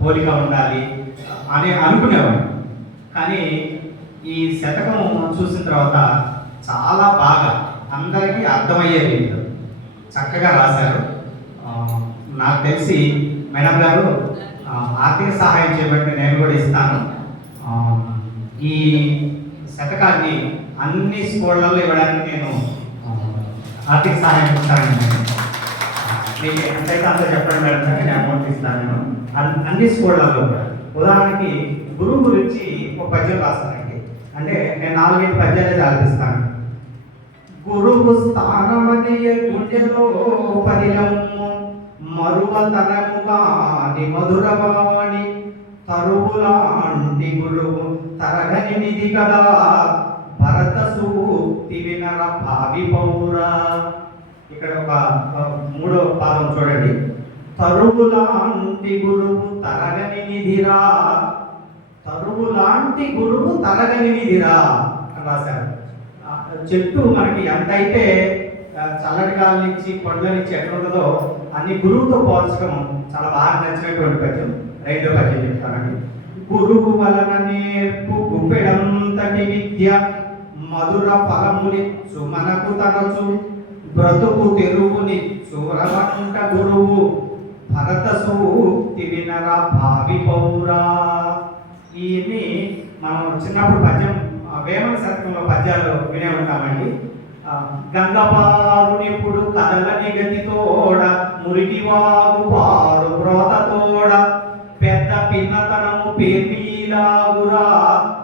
పోలిక ఉండాలి అని అనుకునేవాడు. కానీ ఈ శతకం చూసిన తర్వాత చాలా బాగా అందరికీ అర్థమయ్యేది, చక్కగా రాశారు. నాకు తెలిసి మేడం గారు ఆర్థిక సహాయం చేయబట్టి నేను కూడా ఇస్తాను. ఈ శతకాన్ని అన్ని స్కూళ్ళల్లో ఇవ్వడానికి నేను ఆర్థిక సహాయం ఇస్తాను. మీకు ఎంతైతే అంత చెప్పండి మేడం గారు, నేను అమౌంట్ ఇస్తాను. నేను అన్ని స్కూళ్ళల్లో కూడా ఉదాహరణకి గురువు గురించి ఒక పద్యం రాస్తానండి. అంటే నేను 4-5 పద్యాలే చదివిస్తాను. గురువు స్థానమనియ గుండెలో పరిలము మరువతనముగాని మధురవాణి తరువులాంటి గురువు తరగని నిధి కదా భరత సూక్తి వినర భావి పౌరా. ఇక్కడ ఒక 3వ పాదం చూడండి. తరువులాంటి గురువు తరగని నిధిరా, తరువులాంటి గురువు తరగని నిధిరా అని రాశారు. చెట్టు మనకి ఎంతైతే చల్లటి గాలి నుంచి పండ్ల నుంచి ఎక్కడ ఉంటుందో అన్ని గురువుతో పోల్చడం చాలా బాగా నచ్చినటువంటి పద్యం. 2వ పద్యం చెప్తానండి. గురువు వలన నేర్పు గుప్పెడంతటి విద్య మధుర ఫలమునిచ్చు మనకు తనచు బ్రతుకు తెరువునిచ్చు రవంట గురువు భరత సూక్తి వినరా భావి పౌరా. ఈయన్ని మనం చిన్నప్పుడు పద్యం వేమన శతకంలో పద్యాలు వినే ఉంటామండి. గంగపారునిప్పుడు కదలని గతితోడ మురిగివాగు పారు బ్రోతతోడ పెద్ద పిన్నతనము పేర్మీలాగురా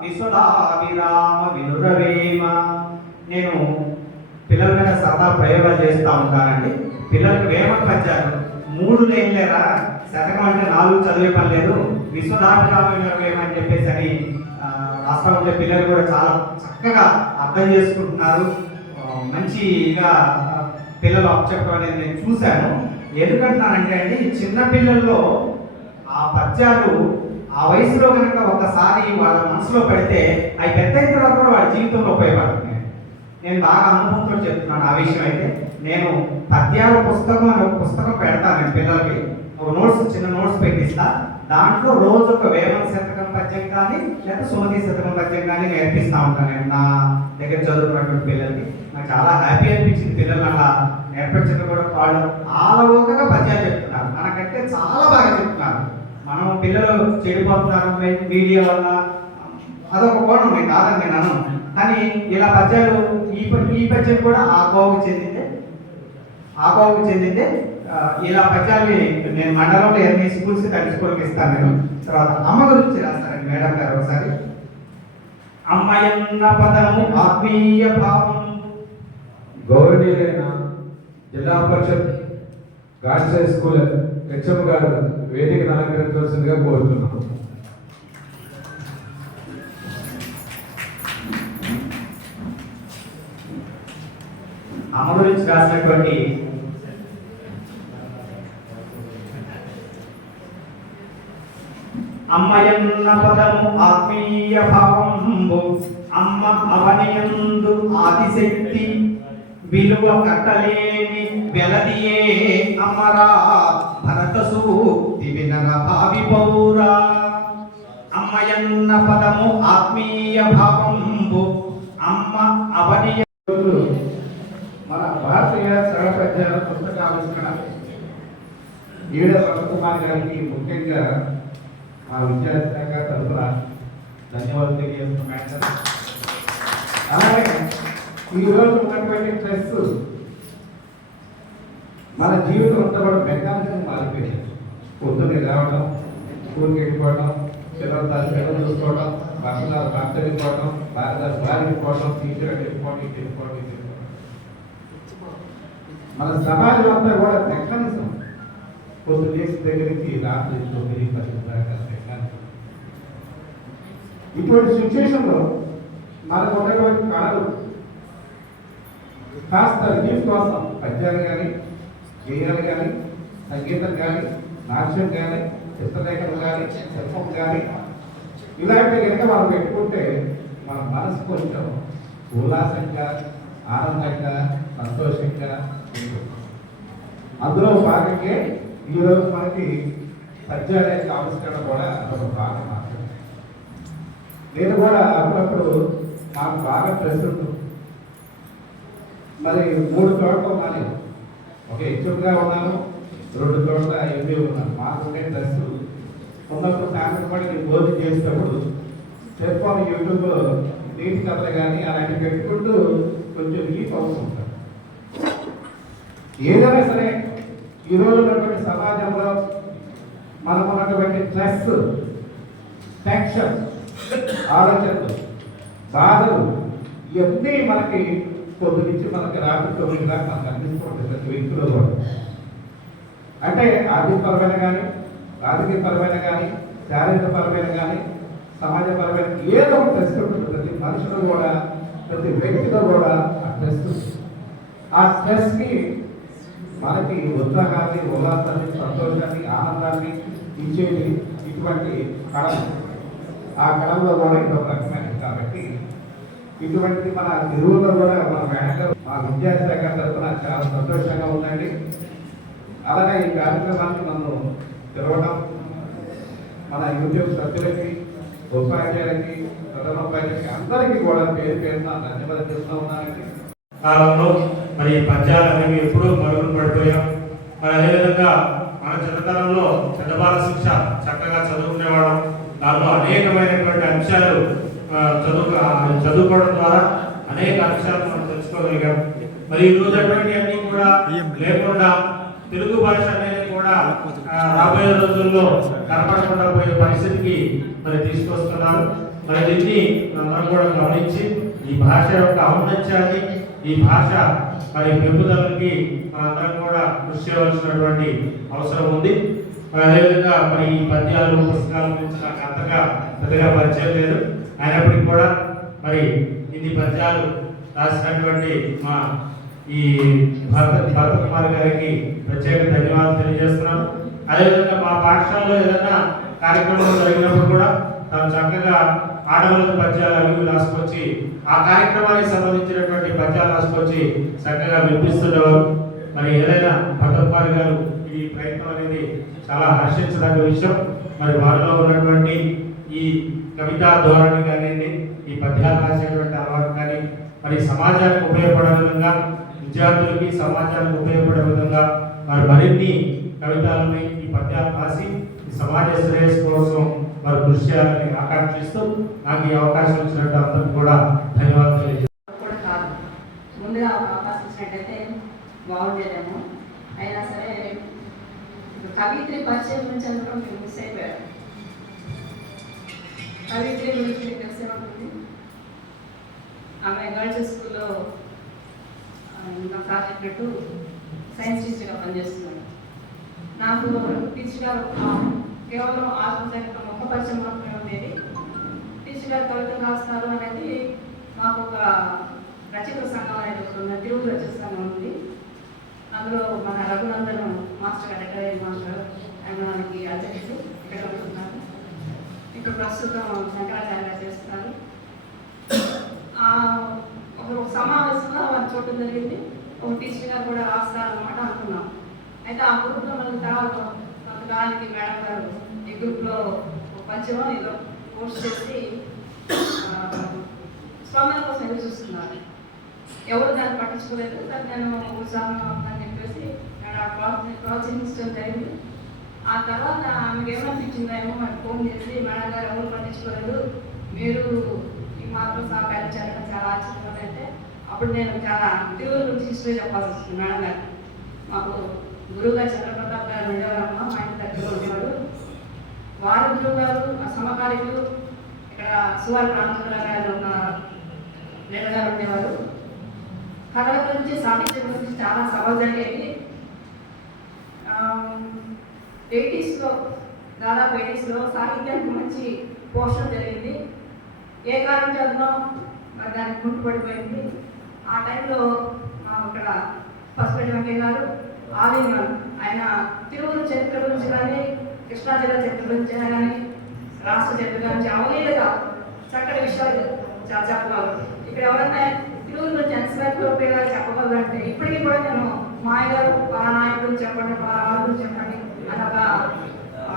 విసులావిరామ వినురవేమ. నేను పిల్లల మీద సరదా ప్రయోగాలు చేస్తూ ఉంటానండి. పిల్లలకు వేమన పద్యాలు 3 లైన్లేరా, శతకం అంటే 4 చదివే పని లేదు, విశ్వదాభిరామ వినురవేమ అని చెప్పేసి అని రాస్తా ఉంటే పిల్లలు కూడా చాలా చక్కగా అర్థం చేసుకుంటున్నారు. మంచిగా పిల్లలు అప్పచెప్పడం అనేది నేను చూశాను. ఎందుకంటున్నానంటే అండి, చిన్న పిల్లల్లో ఆ పద్యాలు ఆ వయసులో కనుక ఒకసారి వాళ్ళ మనసులో పెడితే అవి పెద్ద అయిన తర్వాత కూడా వాళ్ళ జీవితంలో ఉపయోగపడుతున్నాయి. నేను బాగా అనుభవంతో చెప్తున్నాను ఆ విషయం. అయితే నేను పద్యాల పుస్తకం అని ఒక పుస్తకం పెడతాను నేను పిల్లలకి, ఒక చిన్న నోట్స్ పెట్టిస్తా. దాంట్లో రోజు ఒక వేమన శతకం పద్యం కానీ లేదా సుమతి శతకం పద్యం కానీ నేర్పిస్తూ ఉంటాను నేను నా దగ్గర చదువుకున్నటువంటి పిల్లలకి. నాకు చాలా హ్యాపీ అనిపించింది పిల్లలు అలా నేర్పించడం కూడా. వాళ్ళు ఆలవోకగా పద్యాలు చెప్తున్నారు, మనకంటే చాలా బాగా చెప్తున్నారు. మనం పిల్లలు చెడిపోతున్నారు మీడియా వల్ల, అదొక కోణం, నేను కాదని నేను అన్నాను. కానీ ఇలా పద్యాలు ఈ పద్యం కూడా ఆ కోవకు చెందిందే. ఇలా పద్యాన్ని నేను మండలంలో ఎన్ని స్కూల్స్ తల్లి స్కూల్కి ఇస్తాను నేను. తర్వాత అమ్మ గురించి రాస్తానండి మేడం గారు ఒకసారి. అమ్మయన్న పదము ఆత్మీయ భావం. గౌరవనీయులైన జిల్లా పరిషత్ గాడ్స్ హై స్కూల్ హెచ్ఎం గారు వేదికను అలంకరించవలసిందిగా కోరుతున్నాను. అమ్మ గురించి రాసినటువంటి అమ్మయన్న పదము ఆత్మీయ భావంబు. అమ్మ అవనియందు ఆదిశక్తి, విలువ కట్టలేని వెలదియే అమరా. భరత సూక్తి వినర భావి పౌరా. అమ్మయన్న పదము ఆత్మీయ భావంబు. అమ్మ అవనియ మన భారతీయ సరళ పద్యాల పుస్తకావిష్కరణ ఈడ వసంతకుమార్ గారికి ముఖ్యంగా మా విద్యాశాఖ తరఫున ధన్యవాదాలు తెలియజేస్తున్నాను. అలాగే ఈరోజు ఉన్నటువంటి స్ట్రెస్ మన జీవితం అంతా కూడా మెకానిజం మారిపోయింది. పొద్దున్నే రావడం, స్కూల్కి వెళ్ళిపోవడం, పిల్లలు చూసుకోవడం, భర్త వెళ్ళిపోవడం, భార్య వెళ్ళిపోవడం, టీచర్ వెళ్ళిపోవడం. మన సమాజం అంతా కూడా మెకానిజం. పొద్దు లేచి దగ్గరికి రాత్రి 9-10 దాకా మెకానిజం. ఇటువంటి సిచ్యువేషన్లో మనకు ఉన్నటువంటి కళలు కాస్త రిలీఫ్ కోసం పద్యాలు కానీ, గేయాలు కానీ, సంగీతం కానీ, నాట్యం కానీ, చిత్రలేఖనం కానీ, శిల్పం కానీ ఇలాంటివి కనుక మనం పెట్టుకుంటే మన మనసు కొంచెం ఉల్లాసంగా, ఆనందంగా, సంతోషంగా ఉంటుంది. అందులో భాగంగా ఈరోజు మనకి పద్యాల యొక్క ఆవిష్కరణ కూడా అదొక భాగం మాత్రమే. నేను కూడా అప్పుడప్పుడు నాకు బాగా స్ట్రెస్ ఉంటుంది. మరి 3 చోట్ల ఉన్నాను. ఒక హెచ్ఎంగా ఉన్నాను, 2 చోట్ల ఎంపీ ఉన్నాను. మాకుండే స్ట్రెస్ ఉన్నప్పుడు సాయంత్రం పడి నేను భోజనం చేసేటప్పుడు సెల్ ఫోన్ యూట్యూబ్లో నీటి కథలు కానీ అలాంటివి పెట్టుకుంటూ కొంచెం రిలీఫ్ అవుతుంటాను. ఏదైనా సరే ఈరోజు ఉన్నటువంటి సమాజంలో మనం ఉన్నటువంటి స్ట్రెస్, టెన్షన్, ఆలోచనలు, బాధలు ఇవన్నీ మనకి పొద్దు నుంచి మనకి రాత్రి 9 దాకా మనకు అనిపిస్తుంది ప్రతి వ్యక్తిలో కూడా. అంటే ఆర్థికపరమైన కానీ, రాజకీయపరమైన కానీ, శారీరకపరమైన కానీ, సమాజపరమైన ఏదో ఒక స్ట్రెస్ ఉంటుంది ప్రతి మనుషులు కూడా, ప్రతి వ్యక్తిలో కూడా ఆ స్ట్రెస్ ఉంటుంది. ఆ స్ట్రెస్కి మనకి ఉత్సాహాన్ని, ఉల్లాసాన్ని, సంతోషాన్ని, ఆనందాన్ని ఇచ్చేది ఇటువంటి కళలు. ఆ కళల్లో కూడా ఇంకొక రకమైనది. కాబట్టి ఇటువంటి మన తెలుగులో కూడా మన మేడం మా విద్యాశాఖ తరఫున చాలా సంతోషంగా ఉందండి. అలాగే ఈ కార్యక్రమానికి నన్ను తెలవడం, మన యూట్యూబ్ సభ్యులకి, ఉపాధ్యాయులకి, ప్రధానోపాధ్యాయులకి అందరికీ కూడా పేరు పేరున ధన్యవాదాలు చేస్తూ ఉన్నానండి. కాలంలో మరి పద్యాలు అనేవి ఎప్పుడూ మరుగున పడిపోయాం. మరి అదేవిధంగా మన చిన్నతనంలో పెద్దబాల శిక్ష చక్కగా చదువుకునేవాళ్ళం. దాంట్లో అనేకమైనటువంటి అంశాలు చదువుకోవడం ద్వారా అనేక అంశాలు మనం తెలుసుకోగలిగాం. మరి ఈ రోజు అటువంటి అన్ని కూడా లేకుండా తెలుగు భాష అనేది కూడా రాబోయే రోజుల్లో కనపడకుండా పోయే పరిస్థితికి మరి తీసుకొస్తున్నారు. మరి దీన్ని మనం కూడా గమనించి ఈ భాష యొక్క ఔన్నత్యాన్ని, ఈ భాష మరి పెంపుదలకి మనందరం కూడా కృషి చేయవలసినటువంటి అవసరం ఉంది. మరి అదేవిధంగా మరి ఈ పద్యాలు, పుస్తకాల గురించి నాకు అంతగా పెద్దగా పరిచయం లేదు. అయినప్పటికీ కూడా మరి ఇన్ని పద్యాలు రాసినటువంటి మా ఈ భరతకుమార్ గారికి ప్రత్యేక ధన్యవాదాలు తెలియజేస్తున్నాను. అదేవిధంగా మా పాఠశాలలో ఏదైనా కార్యక్రమం జరిగినప్పుడు కూడా తను చక్కగా ఆడవాళ్ళ పద్యాలు అవి రాసుకొచ్చి ఆ కార్యక్రమానికి సంబంధించినటువంటి పద్యాలు రాసుకొచ్చి చక్కగా వినిపిస్తుండేవారు. మరి ఏదైనా భరతకుమార్ గారు ఈ ప్రయత్నం అనేది చాలా హర్షించదగ్గ విషయం. మరి వారిలో ఉన్నటువంటి ఈ కవితా ధోరణి కానివ్వండి, ఈ పద్యాలు రాసేటువంటి అలవాటు కానీ మరి సమాజానికి ఉపయోగపడే విధంగా, విద్యార్థులకి సమాజానికి ఉపయోగపడే విధంగా మరి మరిన్ని కవితలని ఈ పద్యాలు రాసి ఈ సమాజ శ్రేయస్సు కోసం మరి కృషి చేయాలని ఆకాంక్షిస్తూ నాకు ఈ అవకాశం ఇచ్చినట్టు అందరికీ కూడా ధన్యవాదాలు తెలియజేస్తాను. కూడా కాదు, ముందుగా ఒక అవకాశం ఇచ్చినట్టయితే బాగుండేదేమో. అయినా సరే కవిత్రి పరిచయం గురించి అందరం మీరు మిస్ అయిపోయారు. కవిత్రి గురించి మీకు తెలిసే ఉంటుంది. ఆమె గర్ల్స్ స్కూల్లో నాకు చెప్పినట్టు సైన్స్ టీచర్గా పనిచేస్తున్నాను. నాకు టీచర్ గారు కేవలం ఆత్మచరిత్ర ముఖ పరిచయం మాత్రమే ఉండేది. టీచర్ గారు కవితలు రాస్తారు అనేది మాకు ఒక రచయిత సంఘం అనేది ఒక తిరుగు రచయిత సంఘం ఉంది. అందులో మన రఘునందన్ మాస్టర్ గారు ఎక్కడ మాస్టర్ ఆయన మనకి అధ్యక్షుడు ఇక్కడ ఉంటున్నారు. ఇప్పుడు ప్రస్తుతం శంకరాచార్య చేస్తున్నారు. ఒక సమావేశంలో వారిని చూడటం జరిగింది. ఒక టీచర్ గారు కూడా రాస్తారన్నమాట అనుకున్నాం. అయితే ఆ గ్రూప్లో మనకి తర్వాత కొంతకాలానికి మేడం గారు ఈ గ్రూప్లో పంచమో ఏదో పోస్ట్ చేసి స్పందన కోసం ఎదురు చూస్తున్నారు. ఎవరు దాన్ని పట్టించుకోలేదు. కానీ నేను ఉత్సాహం అని చెప్పేసి ప్రోత్సహించడం జరిగింది. ఆ తర్వాత ఆమెకు ఏమనిపించిందేమో మనకు ఫోన్ చేసి, మేడం గారు ఎవరు పట్టించుకోలేదు, మీరు ఈ మాత్రం సహకరించాలని చాలా ఆశ్చర్యంగా అయితే అప్పుడు నేను చాలా తెలుగు గురించి హిస్టరీ చెప్పాల్సి వస్తుంది. మేడం గారు మాకు గురువు గారు చంద్రప్రతాప్ గారు ఉండేవారమ్మ, మా ఇంటి దగ్గర ఉండేవారు. వారి గురువు గారు సమకాలికులు ఇక్కడ సువారి ప్రాంతంలో గారు ఒక గారు ఉండేవారు. కథల గురించి సాహిత్యం గురించి చాలా సవాల్ జరిగేవి. 80s దాదాపు 80s సాహిత్యానికి మంచి పోషణ జరిగింది. ఏ కారణం చదువునో మరి దానికి గుర్తుపడిపోయింది. ఆ టైంలో మాకు ఇక్కడ పసుపెట్టి వెంకయ్య గారు ఆదిమన్ ఆయన తిరువురు చరిత్ర గురించి కానీ, కృష్ణా జిల్లా చరిత్ర గురించి కానీ, రాష్ట్ర చరిత్ర గురించి అవలీలుగా చక్కటి విషయాలు చాలా చెప్పగలరు. ఇక్కడ ఎవరైనా తిరువురు గురించి ఎన్సైక్లోపీడియా ఉపయోగాలు చెప్పగలరు అంటే ఇప్పటికీ కూడా నేను మాయ గారు పలా నాయకుడు చెప్పండి, పలా రాజు చెప్పండి అని ఒక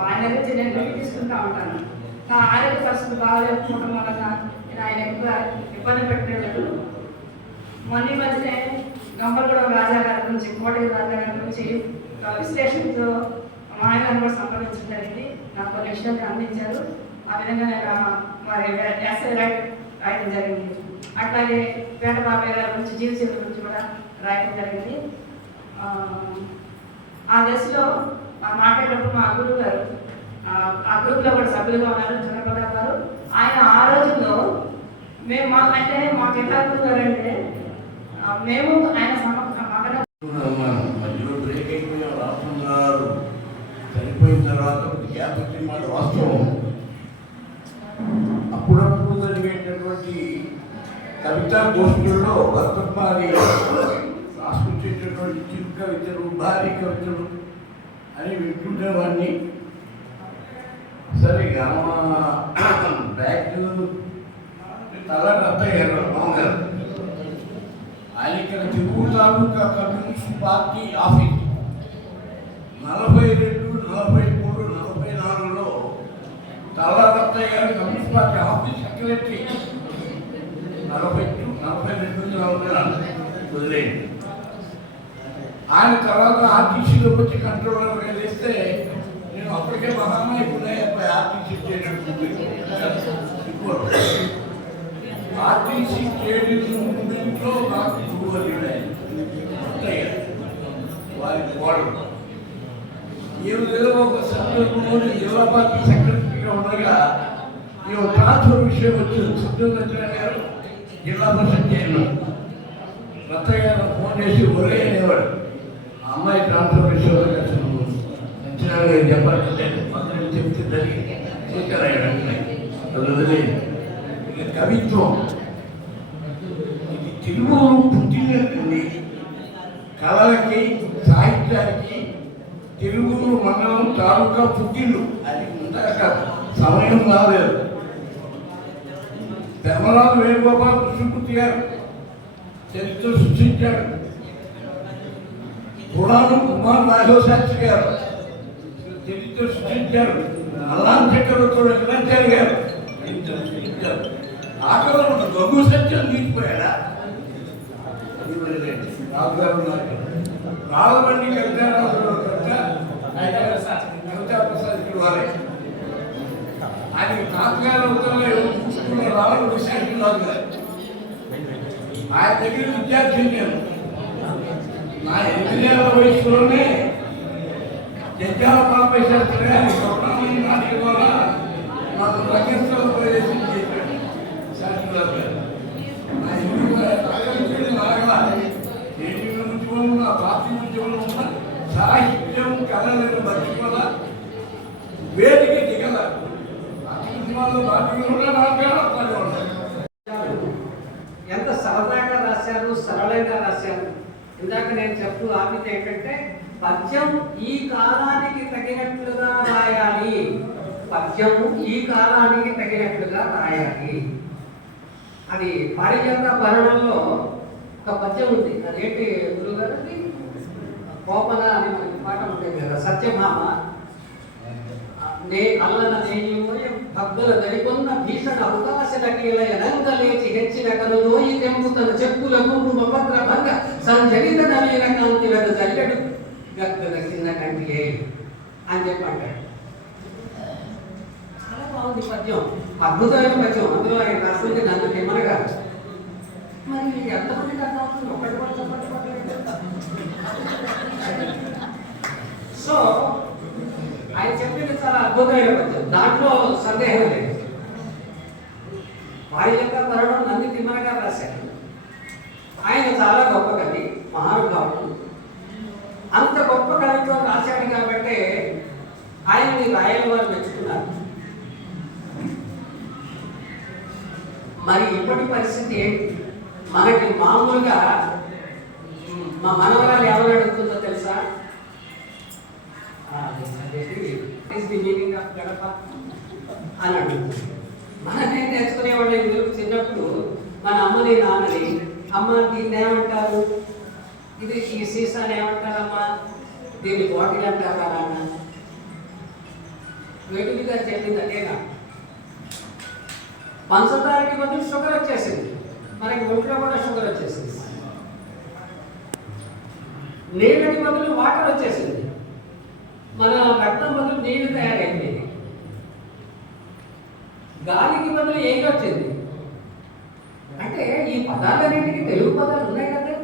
ఆయన గురించి నేను తీసుకుంటూ ఉంటాను. నా ఆరోగ్య పరిస్థితులు బాగాలేకపోవడం వలన నేను ఆయన ఎక్కువ ఇబ్బంది పెట్టలేదు. మొన్న మధ్యనే గంపలగూడెం రాజా గారి గురించి, కోటగిరి రాజా గారి గురించి విశ్లేషణతో మాయగారిని కూడా సంప్రదించడం జరిగింది. నాకు కొన్ని విషయాలు అందించారు. ఆ విధంగా నేను మరి ఎస్ఐ రాయడం జరిగింది. అట్లాగే పేట బాబాయ్ గారి గురించి, జీవితం గురించి కూడా రాయడం జరిగింది. ఆ దశలో మాట్లాడేటప్పుడు మా గురువు గారు ఆ గ్రూప్లో కూడా సభ్యులుగా ఉన్నారు, చంద్రప్రతాప్ గారు. ఆయన ఆ రోజుల్లో మేము అంటే మాకు ఎట్లా గురుగారంటే మేము ఆయన మధ్యలో బ్రేక్ అయిపోయిన రాష్ట్రం గారు చనిపోయిన తర్వాత గ్యాప్ వచ్చిన మాట వాస్తవం. అప్పుడప్పుడు జరిగేటటువంటి కవితా గోష్ఠుల్లో భర్తమారి రాసుకొచ్చేటటువంటి చిరు కవితలు, భారీ కవితలు అని వింటుండేవాడిని. సరే బ్యాక్ తల రత్తయ్యారు మామగారు. ఆయన ఇక్కడ తిరుపూరు తాలూకా కమ్యూనిస్ట్ పార్టీ ఆఫీస్ 42, 43, 44లో తల రత్తయ్య గారు కమ్యూనిస్ట్ పార్టీ ఆఫీస్ సెక్రటరీ. 42, 44 వదిలేండి. ఆయన తర్వాత ఆర్టీసీలో వచ్చి కంట్రోలర్గా చేస్తే నేను అప్పటికే మహానాయకుడే ఆర్టీసీ ఆర్టీసీ ట్రేడింగ్ మూమెంట్లో నాకు గురువు వారి వాడు ఈ విధంగా ఒక సందర్భంలో జిల్లా పార్టీ సెక్రటరీగా ఉండగా ఈ ట్రాన్స్ఫర్ విషయం వచ్చింది. సుబ్రహ్మణ్య గారు జిల్లా పరిషత్ చైర్మన్ రత్తయ్య గారు ఫోన్ చేసి ఒరే అనేవాడు. ఆ అమ్మాయి ట్రాన్స్ఫర్ విషయంలో సత్యనారాయణ గారు చెప్పాలంటే పక్కన చెప్తే జరిగి చూచారాయణ కవిత్వం ఇది తెలుగు పుట్టినటువంటి కళలకి, సాహిత్యానికి తెలుగు మండలం తాలూకా పుట్టిల్లు. అది ఉంటాక సమయం రాలేదు. ధర్మరాజు వేణుగోపాల్ కృష్ణమూర్తి గారు చరిత్ర సృష్టించాడు. పురాణం కుమార్ రాఘవ శాస్త్రి గారు చరిత్ర సృష్టించారు. నల్లాం చక్రవర్తి వెంకటాచార్య గారు ఆటలో ఉన్న గొగ్గు సత్యం తీసిపోయాడా రాఘవండి కవితారావు కవితా ప్రసాద్ వారే ఆయన తాతగారు ఉత్తరంలో రావడం విశేషం కాదు కదా. ఆయన దగ్గర విద్యార్థిని నేను నా 8 ఏళ్ల వయసులోనే జడ్జాల పాపై శాస్త్రి ఆయన స్వప్నమైన నాటిక ద్వారా నాకు రంగస్థల ప్రవేశం చేశాడు శాస్త్రిరావు గారు. నా ఉద్యమం నా పార్టీ ఉద్యమంలో ఉన్న సాహిత్యం కళలను బట్టి వల్ల వేదిక దిగల ఉద్యమాల్లో పార్టీలు కూడా నాటకాలు ఉంటాయి. ఎంత సరదాగా రాశారు, సరళంగా రాశారు. ఇందాక నేను చెప్తూ ఆపితే ఏంటంటే పద్యం ఈ కాలానికి తగినట్లుగా రాయాలి, పద్యము ఈ కాలానికి తగినట్లుగా రాయాలి. అది పారిజాత భరణంలో ఒక పద్యం ఉంది. అదేంటి గురుగారు? కోపన అని మనకి పాట ఉంటుంది కదా, సత్యభామ అల్లన నేనియోయ భక్తుల దరికొన్న భీషణ అవకాశలకీల ఎనంగ లేచి హెచ్చిన కనులోయి తెంపుతన చెప్పుల కుంకుమ పత్ర భంగ సంజలిత నవీన కాంతి వెద జల్లెడు గద్దల చిన్న కంటి అని చెప్పి అంటాడు. చాలా బాగుంది పద్యం, అద్భుతమైన పద్యం. అందులో ఆయన రాసింది నన్ను తిమ్మనగా. మరి ఎంతమందికి అర్థం అవుతుంది? ఒకటి కూడా చెప్పండి. సో ఆయన చెప్పింది చాలా అద్భుతమైన పద్యం, దాంట్లో సందేహం లేదు. పారిజాత భరణం నంది తిమ్మనగా రాశారు. ఆయన చాలా గొప్ప కవి, మహానుభావుడు. అంత గొప్ప కవిత్వం రాశాడు కాబట్టి ఆయన్ని రాయల వారు మెచ్చుకున్నారు. మరి ఇప్పటి పరిస్థితి ఏంటి? మనకి మామూలుగా మా మనవరాలు ఎవరు అడుగుతుందో తెలుసా? గడప అని అడుగుతుంది. మనమే నేర్చుకునేవాళ్ళు ఇందులో చిన్నప్పుడు మన అమ్మని నాన్నని, అమ్మ దీన్ని ఏమంటారు, ఇది ఈ సీసాని ఏమంటారమ్మా, దీన్ని బాటిల్ అంటారా నాన్న? వేటుకి గారు చెప్పింది అదేనా? పంచదారకి బదులు షుగర్ వచ్చేసింది, మనకి ఒంట్లో కూడా షుగర్ వచ్చేసింది. నీళ్ళకి బదులు వాటర్ వచ్చేసింది, మన రక్తం బదులు నీళ్లు తయారైంది. గాలికి బదులు ఏం వచ్చింది అంటే ఈ పదాలన్నింటికి తెలుగు పదాలు ఉన్నాయి కదా.